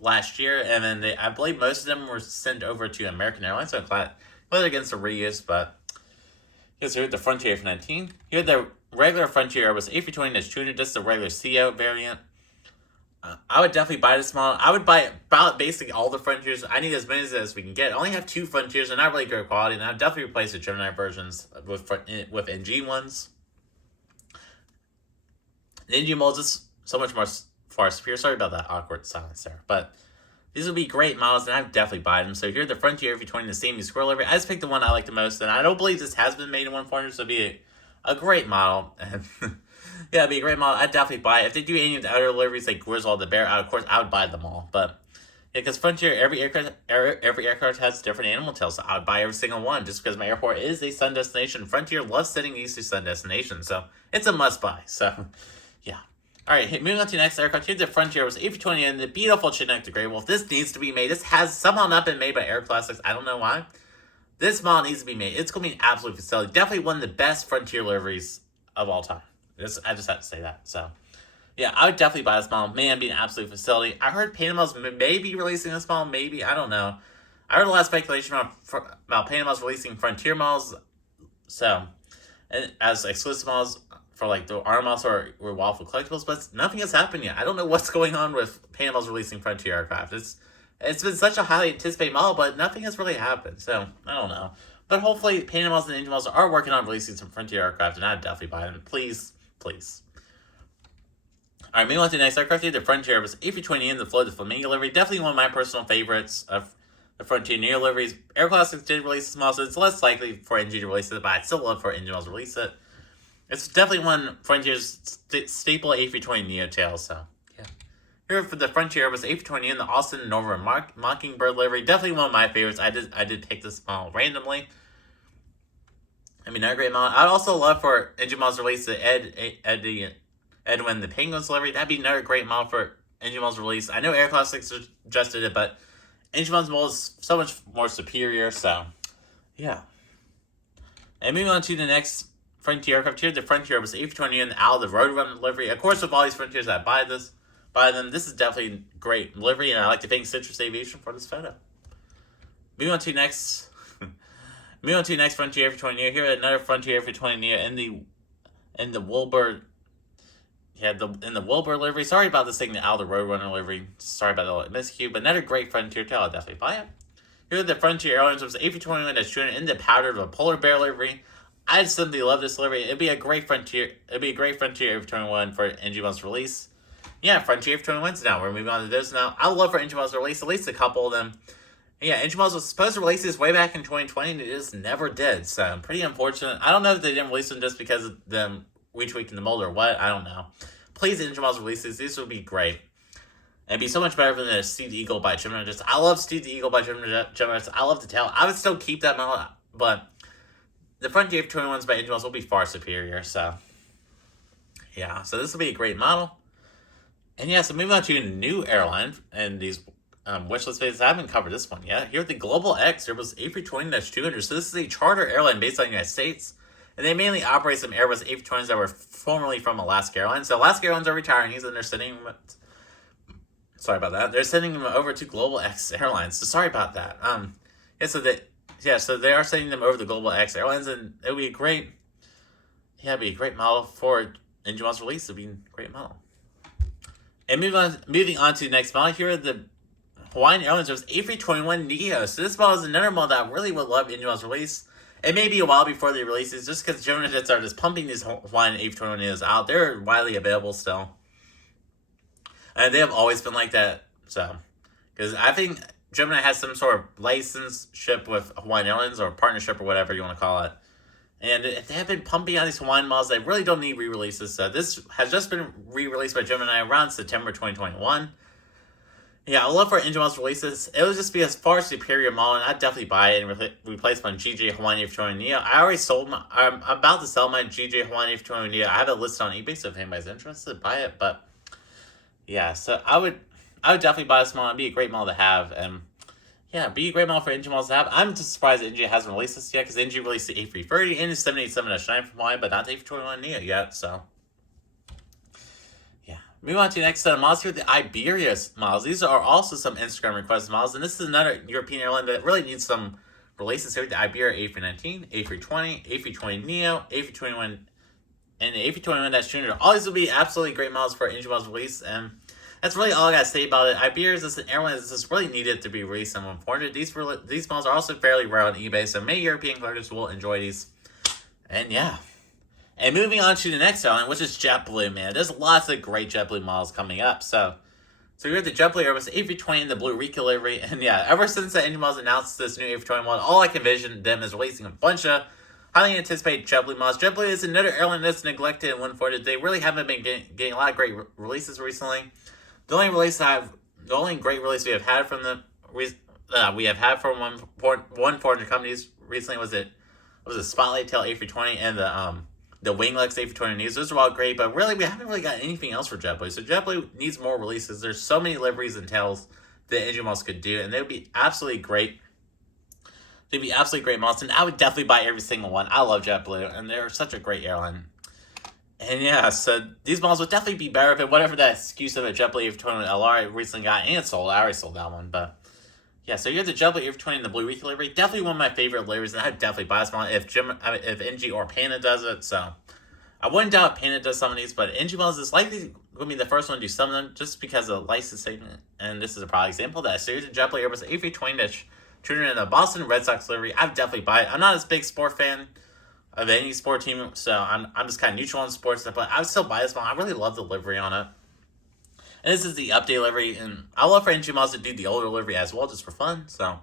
last year, and then I believe most of them were sent over to American Airlines, so I'm glad whether against the reuse, but here's the Frontier F-19. Here the regular Frontier was A320-200, just the regular CO variant. I would definitely buy this model. I would buy about basically all the Frontiers. I need as many as we can get. I only have 2 Frontiers. They're not really good quality, and I'd definitely replace the Gemini versions with NG ones. The NG mold is so much more far superior. Sorry about that awkward silence there, but these would be great models, and I would definitely buy them. So here the Frontier F-20, the Sammy Squirrel Livery. I just picked the one I like the most, and I don't believe this has been made in 140, so it'd be a great model. Yeah, it'd be a great model. I'd definitely buy it. If they do any of the other liveries like Grizzle the Bear, of course, I would buy them all. But yeah, because Frontier, every aircraft has different animal tails, so I would buy every single one just because my airport is a sun destination. Frontier loves sending these to sun destinations, so it's a must-buy. So yeah. Alright, moving on to the next aircraft. Here's the Frontier was A320 and the beautiful Chinook the Grey Wolf. This needs to be made. This has somehow not been made by Air Classics. I don't know why. This model needs to be made. It's going to be an absolute facility. Definitely one of the best Frontier liveries of all time. I just have to say that. So, yeah, I would definitely buy this model. Man, be an absolute facility. I heard Panama's may be releasing this model. Maybe. I don't know. I heard a lot of speculation about Panama's releasing Frontier models. So, and as exclusive models for like the ARM models or Waffle Collectibles, but nothing has happened yet. I don't know what's going on with Panama's releasing Frontier aircraft. It's been such a highly anticipated model, but nothing has really happened. So, I don't know. But hopefully, Panama's and Engine models are working on releasing some Frontier aircraft, and I'd definitely buy them. Please, please. Alright, moving on to the next aircraft here. The Frontier was A320 in the Flamingo livery. Definitely one of my personal favorites of the Frontier Neo liveries. Air Classics did release this model, so it's less likely for NG to release it, but I'd still love for Engine models to release it. It's definitely one Frontier's staple A320 Neo tail, so yeah. Here for the Frontier was A320 in the Austin Nova Mockingbird livery. Definitely one of my favorites. I did pick this model randomly. I mean, another great model. I'd also love for Engine models to release the Edwin the Penguins livery. That'd be another great model for Engine models release. I know Air Classics suggested it, but Engine models model is so much more superior, so yeah. And moving on to the next Frontier aircraft here. The Frontier was A320 in the Roadrunner livery. Of course, with all these Frontiers I buy them. This is definitely great livery, and I like to thank Citrus Aviation for this photo. Moving on to next Frontier A320 here. Another Frontier A320 in the Wilbur. Yeah, in the Wilbur livery. Sorry about this thing, the Roadrunner livery. Sorry about the miscue, but another great Frontier tail. I'll definitely buy it. Here the Frontier Airlines was A321 in the powdered of a polar bear livery. I just simply love this livery. It'd be a great Frontier A321 for NG Models release. Yeah, Frontier A321s now. We're moving on to those now. I would love for NG Models to release at least a couple of them. Yeah, NG Models was supposed to release this way back in 2020, and it just never did. So, pretty unfortunate. I don't know if they didn't release them just because of them retweaking the mold or what. I don't know. Please, NG Models release these. These would be great. And it'd be so much better than the Steve the Eagle by Gemini. I love Steve the Eagle by Gemini. I love the tail. I would still keep that model, but the Frontier F21s by NG Models will be far superior. So, yeah. So, this will be a great model. And yeah, so moving on to a new airline and these wishlist phases. I haven't covered this one yet. Here at the Global X, there was A320-200. So this is a charter airline based on the United States. And they mainly operate some Airbus A320s that were formerly from Alaska Airlines. So Alaska Airlines are retiring these, and they're sending them... Sorry about that. They're sending them over to Global X Airlines. So sorry about that. So they are sending them over to Global X Airlines, and it would be a great... Yeah, it'd be a great model for NG Models release. It'd be a great model. And moving on to the next model, here are the Hawaiian Airlines. There was A321neo. So this model is another model that I really would love NG Models release. It may be a while before they release these, just because Gemini Jets are just pumping these Hawaiian A321neos out. They're widely available still. And they have always been like that. So, because I think Gemini has some sort of licenseship with Hawaiian Airlines or partnership or whatever you want to call it. And if they have been pumping out these Hawaiian models, they really don't need re-releases. So this has just been re-released by Gemini around September 2021. Yeah, I would love for NG Models releases. It would just be a far superior model, and I'd definitely buy it and replace my GJ Hawaiian A320neo. I already sold I'm about to sell my GJ Hawaiian A320neo. I have it listed on eBay, so if anybody's interested, buy it. But yeah, so I would definitely buy this model. It'd be a great model to have, and yeah, it'd be a great model for NG Models to have. I'm just surprised that NG hasn't released this yet, because NG released the A330 and the 787-9 from Hawaii, but not the A321neo yet, so... Moving on to the next set of models here, the Iberia models. These are also some Instagram requested models, and this is another European airline that really needs some releases here. The Iberia A319, A320, A320neo, A321, and the A321-200. All these will be absolutely great models for NG Models release, and that's really all I gotta say about it. Iberia is just an airline that's just really needed to be released and important. These models are also fairly rare on eBay, so many European collectors will enjoy these. And yeah. And moving on to the next airline, which is JetBlue, man. There's lots of great JetBlue models coming up. So we have the JetBlue Airbus A320 in the Bluerica livery. And yeah, ever since the NG Models announced this new A320 model, all I can envision them is releasing a bunch of highly anticipated JetBlue models. JetBlue is another airline that's neglected and unfortunate. They really haven't been getting a lot of great releases recently. The only great release we have had from them, one foreign companies recently was a Spotlight Tail A320 and the Winglets A320 Those are all great, but really we haven't really got anything else for JetBlue. So JetBlue needs more releases. There's so many liveries and tails that NG Models could do, and they would be absolutely great. They'd be absolutely great models, and I would definitely buy every single one. I love JetBlue, and they're such a great airline. And yeah, so these models would definitely be better, but whatever that excuse of a Jetblue A320 LR recently got and sold, I already sold that one, but yeah, so you have the Jetblue A320 and the Bluerica livery. Definitely one of my favorite liveries, and I'd definitely buy this model if NG or Panda does it, so I wouldn't doubt if Panda does some of these, but NG models is likely going to be the first one to do some of them just because of licensing, and this is a product example that a series of Jetblue Airbus A320 that's treated in the Boston Red Sox livery. I'd definitely buy it. I'm not a big sport fan of any sport team, so I'm just kind of neutral on sports stuff, but I would still buy this one. I really love the livery on it. And this is the update livery, and I love for NG models to do the older livery as well, just for fun, so.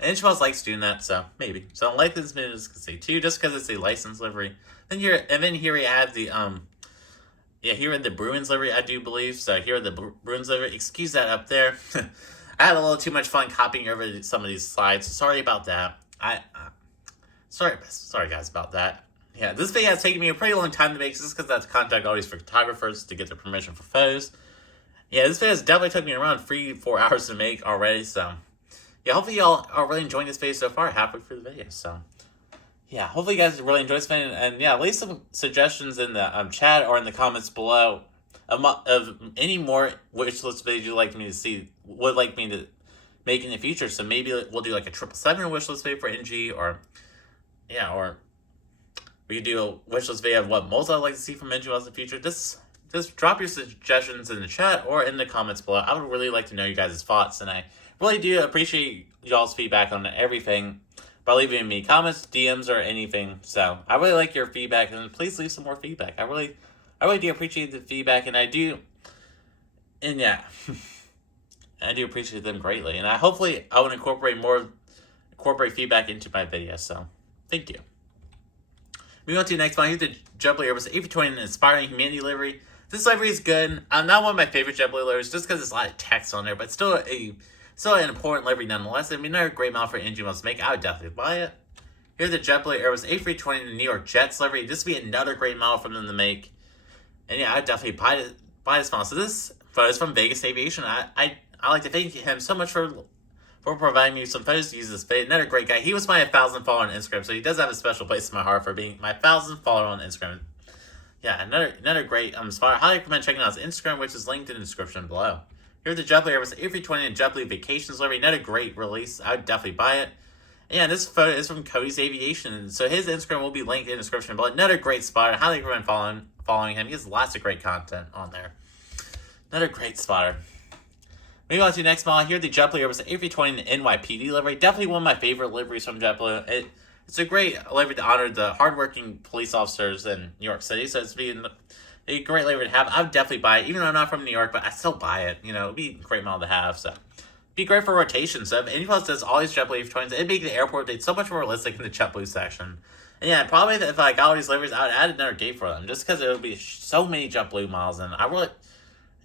And NG models likes doing that, so maybe. So I like this minute is gonna say 2, just because it's a licensed livery. Then here we have the here in the Bruins livery, I do believe. So here are the Bruins livery. Excuse that up there. I had a little too much fun copying over some of these slides. Sorry about that. Sorry guys about that. Yeah, this video has taken me a pretty long time to make, just because I have to contact all these photographers to get their permission for photos. Yeah, this video has definitely took me around 3-4 hours to make already, so yeah, hopefully y'all are really enjoying this video so far, halfway through the video, so yeah, hopefully you guys really enjoyed this video, and yeah, leave some suggestions in the chat or in the comments below of any more wish list videos you'd like me to see, would like me to make in the future. So maybe we'll do like a 777 wish list video for NG, or yeah, or we could do a wish list video of what most I'd like to see from NG in the future. Just drop your suggestions in the chat or in the comments below. I would really like to know you guys' thoughts, and I really do appreciate y'all's feedback on everything by leaving me comments, DMs, or anything. So I really like your feedback, and please leave some more feedback. I really do appreciate the feedback, and I do appreciate them greatly. And I will incorporate feedback into my videos. So thank you. Moving on to the next one, here's the Jetblue Airbus A320 and Inspiring Humanity livery. This livery is good. Not one of my favorite Jetblue liveries, just because there's a lot of text on there, but still an important livery nonetheless. I mean, another great model for NG models to make. I would definitely buy it. Here's the Jetblue Airbus A320 and the New York Jets livery. This would be another great model for them to make. And yeah, I'd definitely buy this model. So this photo is from Vegas Aviation. I like to thank him so much for providing me some photos to use this video. Another great guy. He was my 1,000th follower on Instagram, so he does have a special place in my heart for being my 1,000th follower on Instagram. Yeah, another great spotter. I highly recommend checking out his Instagram, which is linked in the description below. Here's the Jetblue Airbus A320 and Jetblue Vacations livery. Another great release. I would definitely buy it. And yeah, this photo is from Cody's Aviation, so his Instagram will be linked in the description below. Another great spotter. I highly recommend following him. He has lots of great content on there. Another great spotter. Moving on to the next model, here the Jetblue Airbus A320 and the NYPD livery. Definitely one of my favorite liveries from Jetblue. It's a great livery to honor the hardworking police officers in New York City, so it's been a great livery to have. I would definitely buy it, even though I'm not from New York, but I still buy it. You know, it'd be a great model to have, so it'd be great for rotation. So if anyone else does all these Jetblue A320s, it'd make the airport date so much more realistic in the Jetblue section. And yeah, probably if I got all these liveries, I would add another gate for them, just because there would be so many Jetblue models, and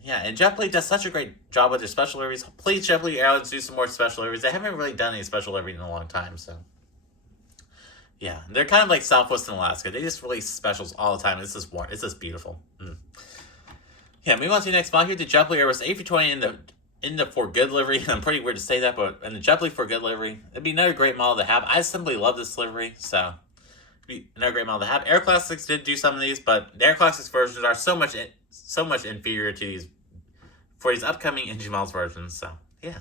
and Jetblue does such a great job with their special liveries. Please, Jetblue Airlines, do some more special liveries. They haven't really done any special livery in a long time, so yeah, they're kind of like Southwest and Alaska. They just release specials all the time. It's just beautiful. Yeah, moving on to the next model here, the Jetblue Airbus A320 in the For Good livery. I'm pretty weird to say that, but in the Jetblue For Good livery, it'd be another great model to have. I simply love this livery, so it'd be another great model to have. Air Classics did do some of these, but the Air Classics versions are so much inferior to these upcoming engine models versions. So yeah,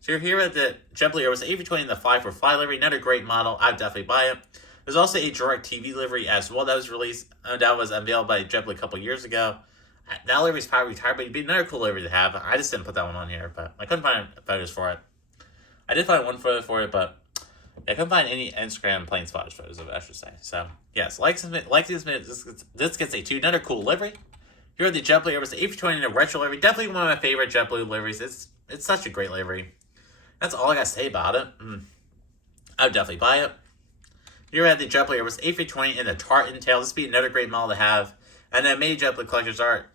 so you're here at the Jetblue Airbus A320 in the Fly for Fly livery. Another great model. I'd definitely buy it. There's also a DirecTV livery as well that was released. That was unveiled by Jetblue a couple years ago. That livery is probably retired, but it'd be another cool livery to have. I just didn't put that one on here, but I couldn't find photos for it. I did find one photo for it, but I couldn't find any Instagram Planespotters photos of it, I should say. So yes, like this video. This gets a 2. Another cool livery. Here are the Jetblue Airbus A320 in a retro livery. Definitely one of my favorite Jetblue liveries. It's such a great livery. That's all I gotta say about it. I would definitely buy it. Here at the Jetblue Airbus A320 in the tartan tail. This would be another great model to have. And then many Jetblue collectors are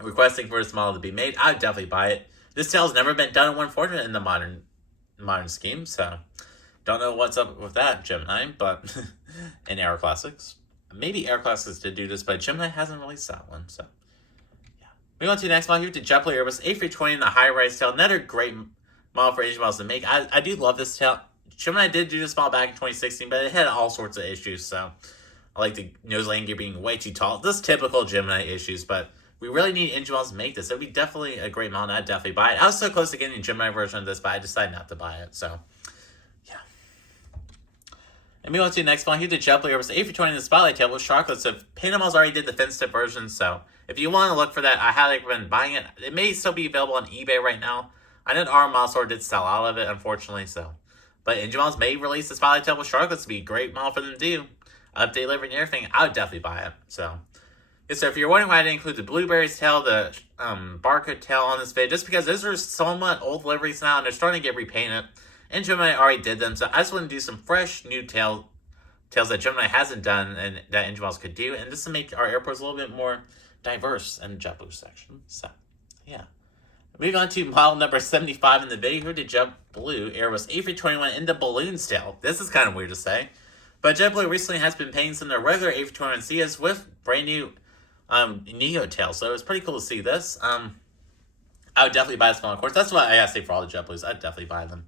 requesting for this model to be made. I would definitely buy it. This tail has never been done in 1/4 in the modern scheme, so don't know what's up with that, Gemini, but in Air Classics. Maybe Air Classics did do this, but Gemini hasn't released that one, so yeah. Moving on to the next model here, the Jetblue Airbus A320 in the high-rise tail. Another great model for engine models to make. I do love this tail. Gemini did do this model back in 2016, but it had all sorts of issues, so I like the nose landing gear being way too tall. This typical Gemini issues, but we really need engine models to make this. It would be definitely a great model, and I'd definitely buy it. I was so close to getting a Gemini version of this, but I decided not to buy it, so yeah. And moving on to the next one, here's the Jetblue Airbus A320 in the Spotlight table with Sharklets. So Panama's already did the fin step version, so if you want to look for that, I highly recommend buying it. It may still be available on eBay right now. I know our model store did sell out of it, unfortunately, so. But engine models may release the Spotlight tail with Sharklets to be a great model for them to do. Update, livery, and everything. I would definitely buy it, so. Yeah, so if you're wondering why I didn't include the Blueberries tail, the Barcode tail on this video, just because those are somewhat old liveries now, and they're starting to get repainted. And Gemini already did them, so I just want to do some fresh new tails that Gemini hasn't done and that engine models could do, and just to make our airports a little bit more diverse in the JetBlue section. So, yeah. Moving on to model number 75 in the video, here to JetBlue Airbus A321 in the balloons tail. This is kind of weird to say, but JetBlue recently has been painting some of their regular A321ceas with brand new Neo tail, so it's pretty cool to see this. I would definitely buy this model, of course. That's what I gotta say for all the JetBlues. I'd definitely buy them.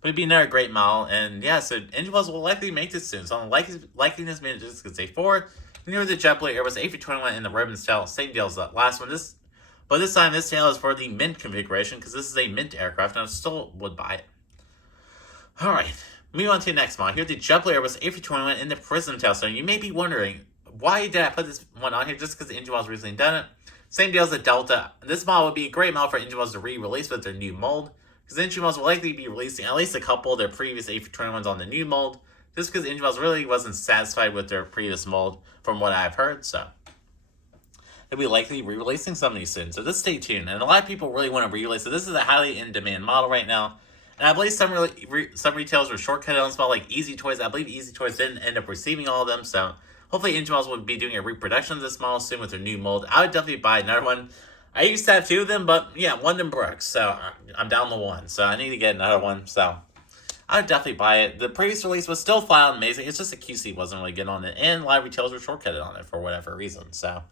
But it'd be another great model, and yeah, so engine models will likely make this soon. So I'm liking this minute just because say 4. And here the JetBlue Airbus A321 in the ribbons tail, same deal as the last one. But this time this tail is for the Mint configuration because this is a Mint aircraft, and I still would buy it. All right, moving on to the next model. Here the JetBlue Airbus A321 in the Prism tail. So you may be wondering, why did I put this one on here? Just because the engine model's recently done it. Same deal as the Delta. This model would be a great model for engine models to re-release with their new mold, because the engine models will likely be releasing at least a couple of their previous A321s on the new mold, just because the engine models really wasn't satisfied with their previous mold, from what I've heard, so they'll be likely re-releasing some of these soon, so just stay tuned. And a lot of people really want to re-release it. This is a highly in-demand model right now, and I believe some retailers were shortcutted on this model, like Easy Toys. I believe Easy Toys didn't end up receiving all of them, so hopefully engine models will be doing a reproduction of this model soon with their new mold. I would definitely buy another one. I used to have 2 of them, but yeah, one of them broke, so I'm down to 1. So I need to get another one, so I would definitely buy it. The previous release was still flat out amazing. It's just the QC wasn't really good on it, and a lot of retailers were shortcutted on it for whatever reason, so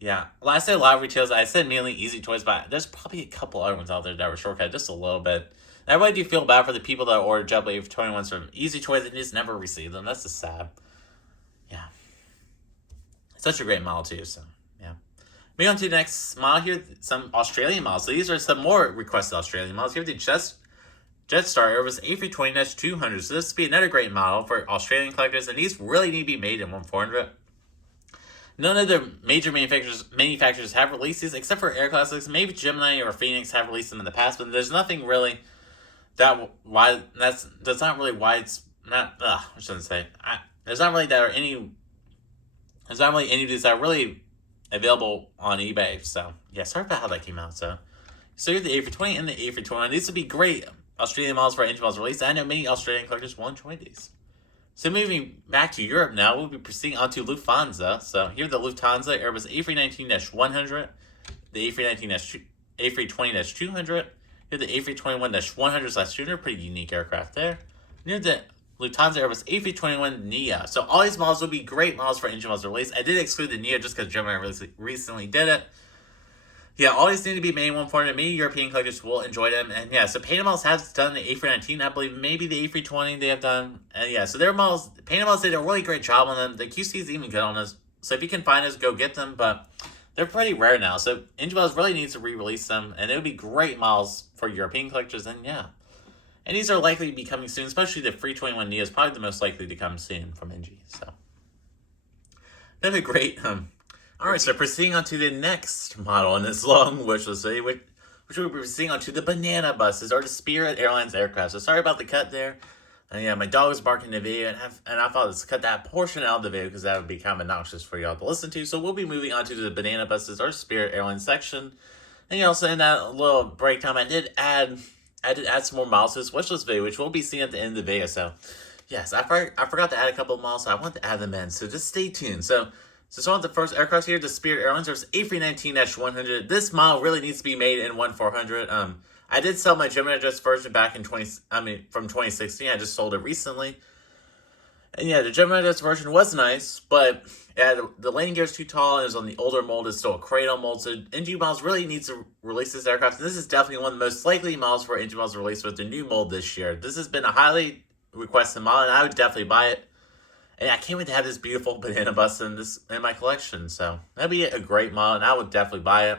yeah. Well, I say a lot of retailers, I said mainly Easy Toys, but there's probably a couple other ones out there that were shortcutted just a little bit. And I really do feel bad for the people that ordered JetBlue A321s from Easy Toys and just never received them. That's just sad. Yeah. Such a great model too, so yeah. Moving on to the next model here, some Australian models. So these are some more requested Australian models. Here the Jetstar Airbus A320-200. So this would be another great model for Australian collectors, and these really need to be made in 1/400. None of the major manufacturers have released these, except for Air Classics. Maybe Gemini or Phoenix have released them in the past, but there's nothing really there's not really any of these that are really available on eBay. So yeah, sorry about how that came out. So here's the A320 and the A321. These would be great Australian models for engine models released. I know many Australian collectors will enjoy these. So moving back to Europe now, we'll be proceeding on to Lufthansa. So here the Lufthansa Airbus A319-100, the A320-200, here the A321-100/200, pretty unique aircraft there. Near the Lufthansa Airbus A321neo. So all these models will be great models for engine models released. I did exclude the neo just because Gemini recently did it. Yeah, all these need to be made in 1/400. Many European collectors will enjoy them. And yeah, so Panama models has done the A319, I believe, maybe the A320 they have done. And yeah, so their models, Panama models did a really great job on them. The QC is even good on this. So if you can find us, go get them. But they're pretty rare now. So engine models really needs to re-release them. And it would be great models for European collectors. And yeah. And these are likely to be coming soon, especially the 321neo is probably the most likely to come soon from NG. So that'd be great. Alright, so proceeding on to the next model in this long wish list, which we'll be proceeding on to the banana buses, or the Spirit Airlines aircraft. So sorry about the cut there. Yeah, my dog was barking in the video, and I thought let's cut that portion out of the video because that would be kind of obnoxious for y'all to listen to. So we'll be moving on to the banana buses, or Spirit Airlines section. And you also in that little break time, I did add some more models to this wish list video, which we'll be seeing at the end of the video. So yes, I forgot to add a couple of models, so I want to add them in. So just stay tuned. So one of the first aircraft here, the Spirit Airlines, there's A319-100. This model really needs to be made in 1/400. I did sell my Gemini Jets version back from 2016. I just sold it recently. And yeah, the Gemini Jets version was nice, but yeah, the landing gear is too tall, and it's on the older mold. It's still a cradle mold, so NG models really needs to release this aircraft. And this is definitely one of the most likely models for NG models released with the new mold this year. This has been a highly requested model, and I would definitely buy it. And I can't wait to have this beautiful banana bus in my collection. So that'd be a great model, and I would definitely buy it.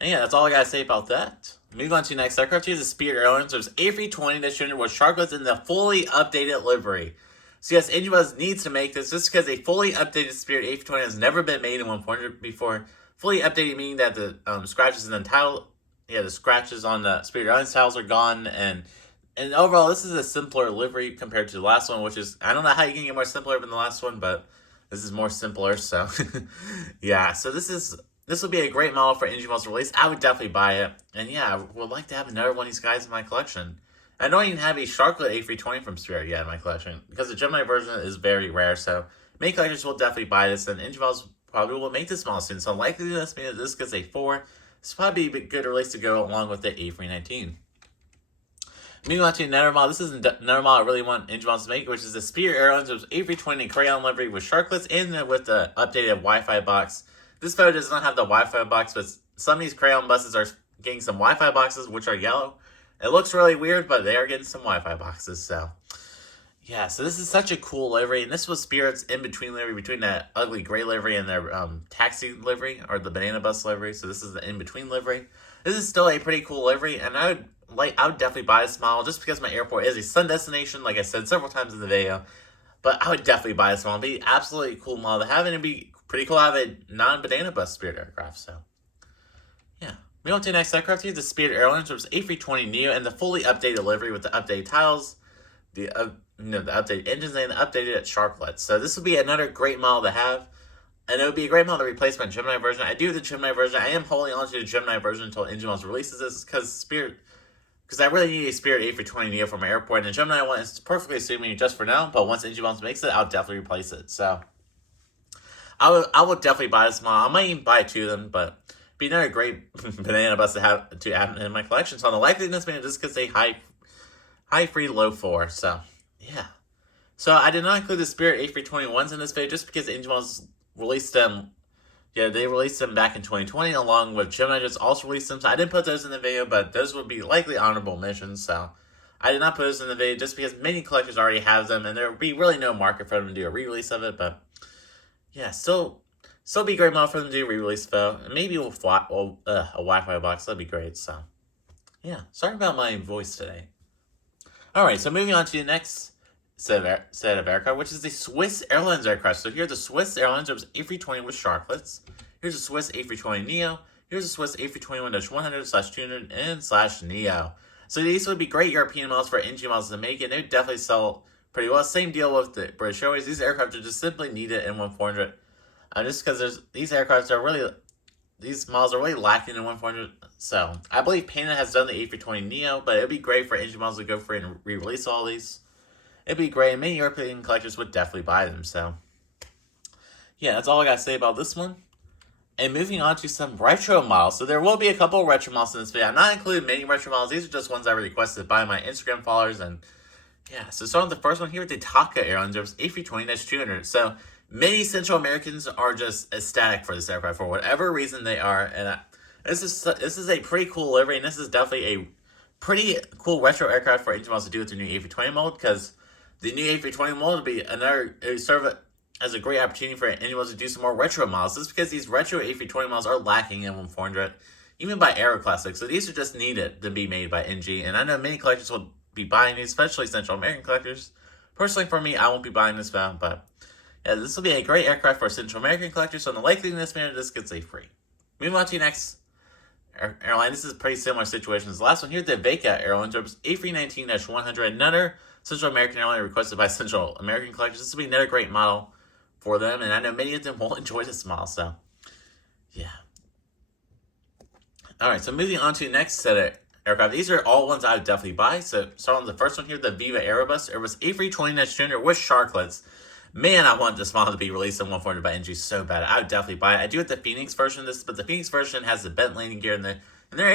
And yeah, that's all I gotta say about that. Moving on to the next aircraft. Here's the Spirit Airlines. There's A320 that's tuned with Sharklets in the fully updated livery. So yes, Airbus needs to make this just because a fully updated Spirit A320 has never been made in 1.4 before. Fully updated meaning that the scratches in the title, the scratches on the Spirit Airlines tiles are gone, and overall this is a simpler livery compared to the last one, which is, I don't know how you can get more simpler than the last one, but this is more simpler. So yeah, so this will be a great model for NG Models release. I would definitely buy it. And yeah, I would like to have another one of these guys in my collection. I don't even have a Sharklet A320 from Spirit yet in my collection, because the Gemini version is very rare, so many collectors will definitely buy this, and NG Models probably will make this model soon. So likely this gets a 4. This will probably be a good release to go along with the A319. Moving on to another model. This is another model I really want NG Models to make, which is the Spirit Airlines A320 Crayon livery with Sharklets and with the updated Wi-Fi box. This photo does not have the Wi-Fi box, but some of these Crayon buses are getting some Wi-Fi boxes, which are yellow. It looks really weird, but they are getting some Wi-Fi boxes, so yeah, so this is such a cool livery, and this was Spirit's in-between livery between that ugly gray livery and their taxi livery, or the banana bus livery, so this is the in-between livery. This is still a pretty cool livery, and I would definitely buy this model, just because my airport is a sun destination, like I said several times in the video, but I would definitely buy this model. It'd be absolutely cool model to have, and it'd be pretty cool to have a non-banana bus Spirit aircraft, so yeah. Moving on to the next aircraft here, the Spirit Airlines, which is A320neo, and the fully updated livery with the updated tiles, the updated engines, and the updated Sharklets. So this would be another great model to have, and it would be a great model to replace my Gemini version. I do have the Gemini version. I am holding on to the Gemini version until NG Models releases this, because I really need a Spirit A320neo for my airport, and the Gemini one is perfectly suiting just for now, but once NG Models makes it, I'll definitely replace it. So I will definitely buy this model. I might even buy 2 of them, but be another great banana bus to have in my collection. So on the likeliness, man, this gets a high free low 4. So yeah. So I did not include the Spirit A321s in this video just because NG Models released them. Yeah, they released them back in 2020 along with Gemini just also released them. So I didn't put those in the video, but those would be likely honorable mentions. So I did not put those in the video just because many collectors already have them, and there would be really no market for them to do a re-release of it. But yeah, still be a great model for them to do a re-release though. And maybe a Wi-Fi box, that'd be great. So yeah, sorry about my voice today. Alright, so moving on to the next set of aircraft, which is the Swiss Airlines aircraft. So here are the Swiss Airlines. There was A320 with Sharklets. Here's a Swiss A320neo. Here's a Swiss A321-100/200 and /neo. So these would be great European models for NG Models to make, and they would definitely sell pretty well. Same deal with the British Airways. These aircraft are just simply needed in 1-400. Just because these models are really lacking in 1-400. So I believe Pana has done the A320neo, but it'd be great for NG Models to go for it and re-release all these. It'd be great. Many European collectors would definitely buy them. So yeah, that's all I gotta say about this one. And moving on to some retro models. So there will be a couple of retro models in this video. I'm not including many retro models. These are just ones I requested by my Instagram followers. And yeah, so starting with the first one here with the Taka Airlines, there was A320-200. So many Central Americans are just ecstatic for this aircraft for whatever reason they are. And this is a pretty cool livery, and this is definitely a pretty cool retro aircraft for NG Models to do with the new A320 mold, because the new A320 mold would be serve as a great opportunity for NG Models to do some more retro models. This is because these retro A320 models are lacking in 1-400, even by Aero Classic. So these are just needed to be made by NG, and I know many collectors will be buying these, especially Central American collectors. Personally, for me, I won't be buying this one, but yeah, this will be a great aircraft for Central American collectors, so in the likeliness manner, this gets a free. Moving on to the next airline. This is a pretty similar situation as the last one here. The Avianca Airlines, A319-100, another Central American airline requested by Central American collectors. This will be another great model for them, and I know many of them will enjoy this model, so yeah. Alright, so moving on to the next set of aircraft. These are all ones I would definitely buy. So starting with the first one here, the Viva Airbus. Airbus A320-200 with Sharklets. Man, I want this model to be released in 1-400 by NG so bad. I would definitely buy it. I do have the Phoenix version of this, but the Phoenix version has the bent landing gear, and their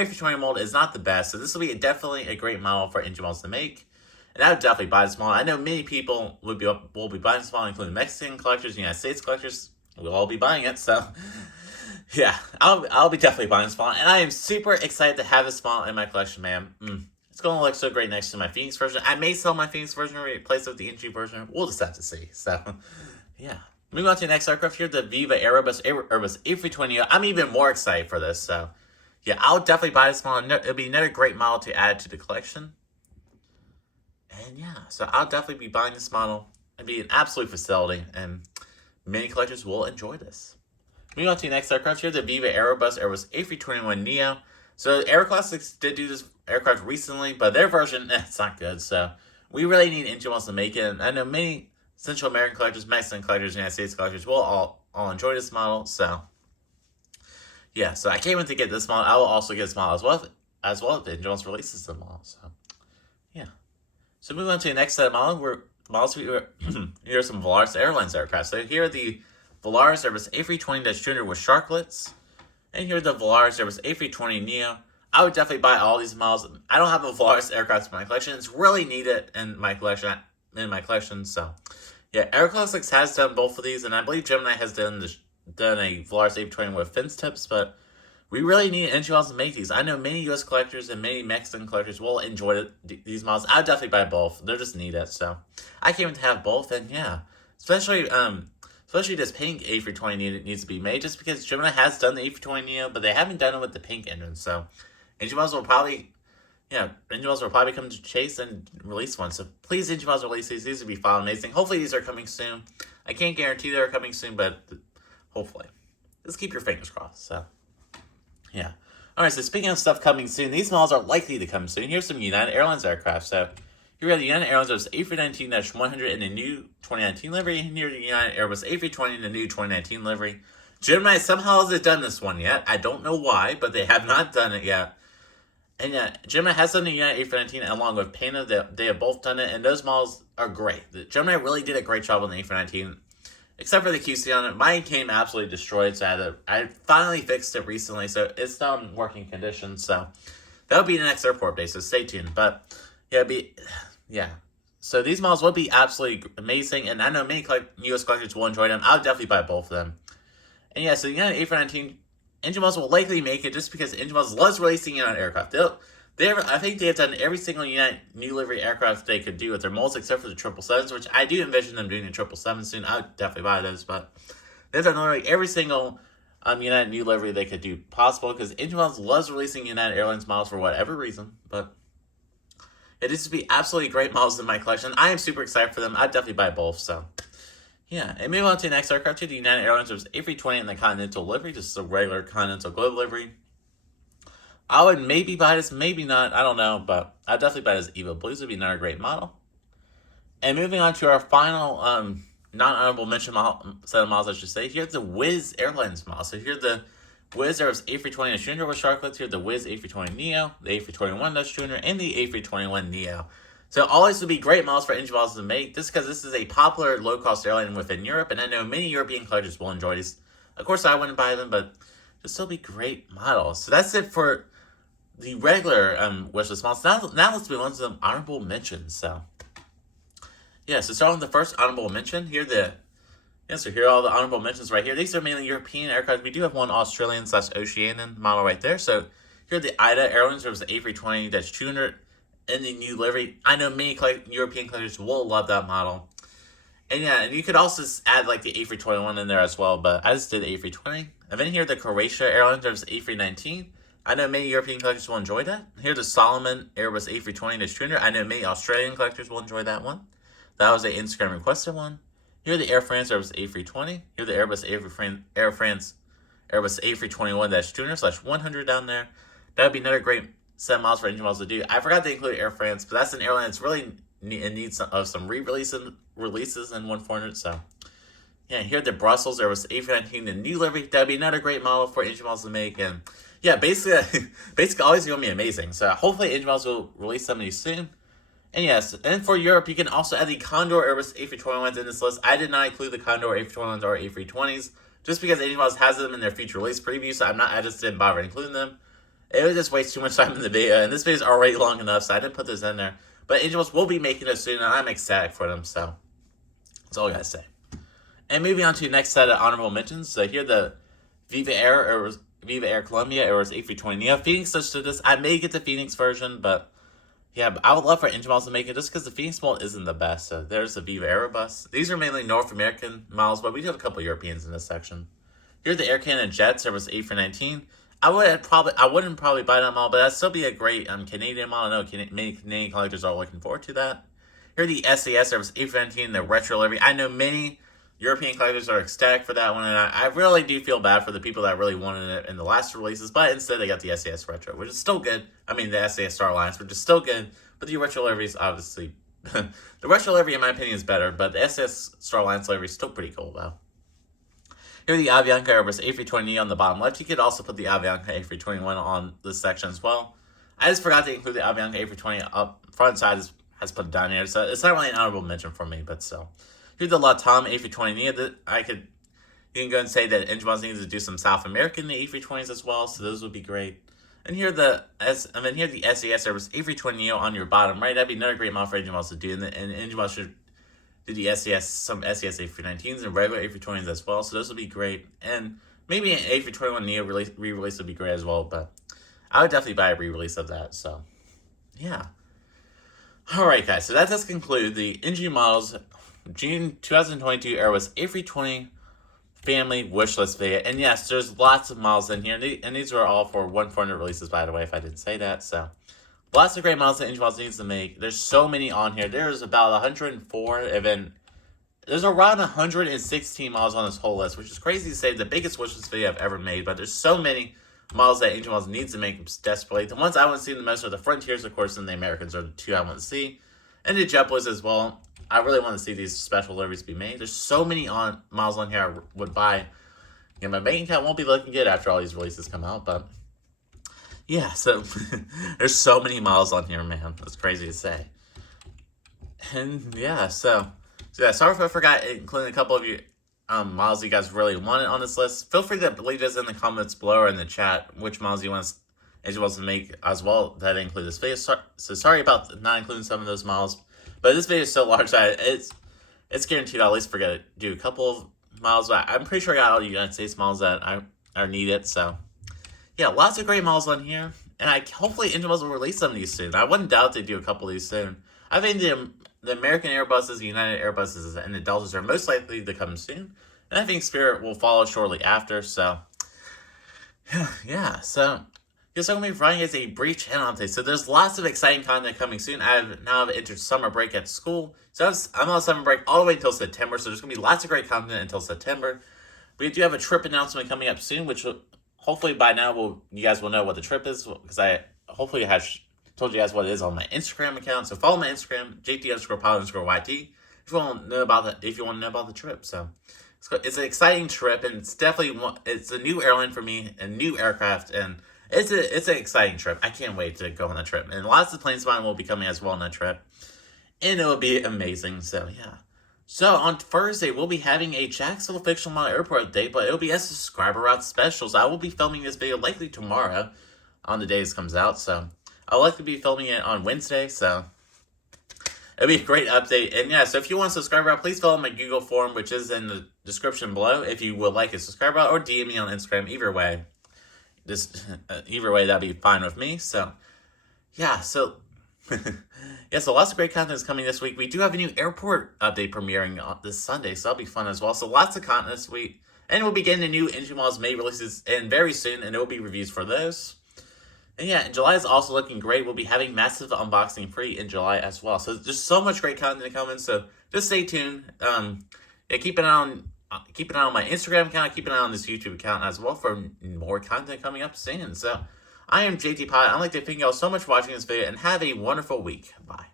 A320 mold is not the best. So this will be definitely a great model for NG Models to make. And I would definitely buy this model. I know many people will be buying this model, including Mexican collectors, United States collectors. We'll all be buying it, so yeah, I'll be definitely buying this model. And I am super excited to have this model in my collection, man. going to look so great next to my Phoenix version. I may sell my Phoenix version and replace it with the NG version. We'll just have to see. So, yeah. Moving on to the next aircraft here, the Viva Airbus A320. I'm even more excited for this. So, yeah, I'll definitely buy this model. It'll be another great model to add to the collection. And yeah, so I'll definitely be buying this model. It'll be an absolute facility, and many collectors will enjoy this. Moving on to the next aircraft here, the Viva Airbus A321neo. So Air Classics did do this aircraft recently, but their version, it's not good. So we really need engine models to make it. And I know many Central American collectors, Mexican collectors, United States collectors will all enjoy this model. So yeah, so I can't wait to get this model. I will also get this model as well if the engine models releases the model. So yeah. So moving on to the next set of models, here are some Volaris Airlines aircraft. So here are the Volaris Airbus A320-200 with Sharklets. And here are the Volaris Airbus A320neo. I would definitely buy all these models. I don't have a Volaris aircraft in my collection. It's really needed in my collection. So, yeah, Air Classics has done both of these, and I believe Gemini has done a Volaris A320 with fins tips, but we really need engine models to make these. I know many U.S. collectors and many Mexican collectors will enjoy these models. I would definitely buy both. They're just needed, so I can't even have both, and yeah, especially this pink A320 needs to be made, just because Gemini has done the A320neo, but they haven't done it with the pink engine. So engine models will probably come to chase and release one. So please, engine models release these. These would be fun, amazing. Hopefully these are coming soon. I can't guarantee they're coming soon, but hopefully. Just keep your fingers crossed. So yeah. All right. So speaking of stuff coming soon, these models are likely to come soon. Here's some United Airlines aircraft. So here we have the United Airlines Airbus A319-100 in the new 2019 livery. And here the United Airbus A320 in the new 2019 livery. Gemini somehow hasn't done this one yet. I don't know why, but they have not done it yet. And yeah, Gemini has done the United A319 along with Pana. They have both done it, and those models are great. Gemini really did a great job on the A319, except for the QC on it. Mine came absolutely destroyed, so I finally fixed it recently, so it's still in working condition. So that'll be the next airport base, so stay tuned. But yeah, so these models will be absolutely amazing, and I know many U.S. collectors will enjoy them. I'll definitely buy both of them. And yeah, so the United A319 engine models will likely make it just because engine models loves releasing United aircraft. I think they have done every single United new livery aircraft they could do with their molds, except for the 777s, which I do envision them doing the 777 soon. I would definitely buy those, but they've done literally every single United new livery they could do possible, because engine models loves releasing United Airlines models for whatever reason. But it is to be absolutely great models in my collection. I am super excited for them. I'd definitely buy both. So yeah, and moving on to the next aircraft here, the United Airlines A320 in the Continental livery, just a regular Continental Globe livery. I would maybe buy this, maybe not, I don't know, but I'd definitely buy this Evo Blues. Would be another great model. And moving on to our final non-honorable mention set of models, I should say. Here's the Wizz Airlines model. So here's the Wizz Air's A320-200 with Sharklets. Here's the Wizz A320neo, the A321-200, and the A321neo. So all these would be great models for engine models to make, just because this is a popular low-cost airline within Europe, and I know many European collectors will enjoy these. Of course, I wouldn't buy them, but they'll still be great models. So that's it for the regular wishlist models. Now let's move on to some honorable mentions. So yeah, so starting with the first honorable mention, here are all the honorable mentions right here. These are mainly European aircraft. We do have one Australian/Oceanian model right there. So here are the AIDA Airlines. There was the A320-200 in the new livery. I know many European collectors will love that model. And yeah, and you could also add like the A321 in there as well, but I just did the A320. And then here the Croatia Airlines, there's the A319. I know many European collectors will enjoy that. Here the Solomon Airbus A320-200. I know many Australian collectors will enjoy that one. That was an Instagram requested one. Here the Air France Airbus A320. Here the Air France Airbus A321-200/100 down there. That would be another great set of models for engine models to do. I forgot to include Air France, but that's an airline that's really in need of some releases in 1/400. So yeah, here the Brussels Airbus A319, the new livery. That would be another great model for engine models to make. And yeah, basically all these are going to be amazing. So hopefully engine models will release some of these soon. And yes, and for Europe, you can also add the Condor Airbus A321s in this list. I did not include the Condor A321s or A320s, just because engine models has them in their future release preview, so I just didn't bother including them. It would just waste too much time in the video, and this video is already long enough, so I didn't put this in there. But engine models will be making it soon, and I'm ecstatic for them, so that's all I gotta say. And moving on to the next set of honorable mentions. So here the Viva Air Colombia Airbus A320neo. Phoenix touched to this. I may get the Phoenix version, but Yeah, but I would love for engine miles to make it just because the Phoenix Mold isn't the best. So there's the Viva Airbus. These are mainly North American miles, but we do have a couple Europeans in this section. Here's the Air Canada Jet Service 8 for 19. I wouldn't probably buy that model, but that'd still be a great Canadian model. I know many Canadian collectors are looking forward to that. Here the SAS Service 8 for 19, the retro livery. I know many European collectors are ecstatic for that one, and I really do feel bad for the people that really wanted it in the last releases, but instead they got the SAS Retro, which is still good. I mean, the SAS Starlines, which is still good, but the retro livery is obviously... the retro livery, in my opinion, is better, but the SAS Starlines livery is still pretty cool, though. Here the Avianca Airbus A320 on the bottom left. You could also put the Avianca A321 on this section as well. I just forgot to include the Avianca A320 up front side has put it down here, so it's not really an honorable mention for me, but still. Here's the LATAM A320 Neo. You can go and say that engine miles needs to do some South American A320s as well, so those would be great. And here the SAS Service A320 Neo on your bottom right. That'd be another great model for engine miles to do, and engine miles should do the some SAS A319s and regular A320s as well, so those would be great. And maybe an A321 Neo re-release would be great as well, but I would definitely buy a re-release of that, so yeah. Alright guys, so that does conclude the engine models June 2022 Airbus A320 family wish list video. And yes, there's lots of models in here, and these are all for 1/400 releases, by the way, if I didn't say that. So lots of great models that engine miles needs to make. There's so many on here. There's about 104, and then there's around 116 models on this whole list, which is crazy to say, the biggest wish list video I've ever made. But there's so many models that engine miles needs to make desperately. The ones I want to see the most are the Frontiers, of course, and the Americans are the two I want to see, and the Jetblues as well. I really want to see these special liveries be made. There's so many models on here I would buy. You know, my bank account won't be looking good after all these releases come out, but yeah, so there's so many models on here, man. That's crazy to say. And yeah, so yeah, sorry if I forgot including a couple of you models you guys really wanted on this list. Feel free to leave us in the comments below or in the chat which models you want to make as well that include this video. So sorry about not including some of those models. But this video is so large that it's guaranteed I'll at least forget to do a couple of models. But I'm pretty sure I got all the United States models that are needed. So yeah, lots of great models on here. And hopefully engine miles will release some of these soon. I wouldn't doubt they do a couple of these soon. I think the American Airbuses, the United Airbuses, and the Deltas are most likely to come soon. And I think Spirit will follow shortly after. So yeah, so yes, I'm going to be running as a brief channel update. So there's lots of exciting content coming soon. I've entered summer break at school. So I'm on summer break all the way until September. So there's going to be lots of great content until September. We do have a trip announcement coming up soon, which hopefully by now you guys will know what the trip is. Because I hopefully have told you guys what it is on my Instagram account. So follow my Instagram, JT_pilot_YT, if you want to know about the trip. So it's an exciting trip, and it's definitely it's a new airline for me, a new aircraft, and it's an exciting trip. I can't wait to go on the trip. And lots of Planespotters will be coming as well on that trip. And it will be amazing. So, yeah. So, on Thursday, we'll be having a Jacksonville Fictional Model Airport update, but it'll be a subscriber route special. So, I will be filming this video likely tomorrow on the day this comes out. So, I'll likely be filming it on Wednesday. So, it'll be a great update. And, yeah, so if you want a subscriber route, please fill out my Google form, which is in the description below, if you would like a subscriber route, or DM me on Instagram. Either way, that'd be fine with me. So yeah, so yeah, so lots of great content is coming this week. We do have a new airport update premiering this Sunday, so that'll be fun as well. So lots of content this week, and we'll be getting the new engine miles May releases in very soon, and there will be reviews for those. And yeah, and July is also looking great. We'll be having massive unboxing free in July as well. So there's so much great content coming. So just stay tuned. Yeah, keep an eye on my Instagram account, keep an eye on this YouTube account as well for more content coming up soon. So, I am JT Pilot. I'd like to thank you all so much for watching this video, and have a wonderful week. Bye.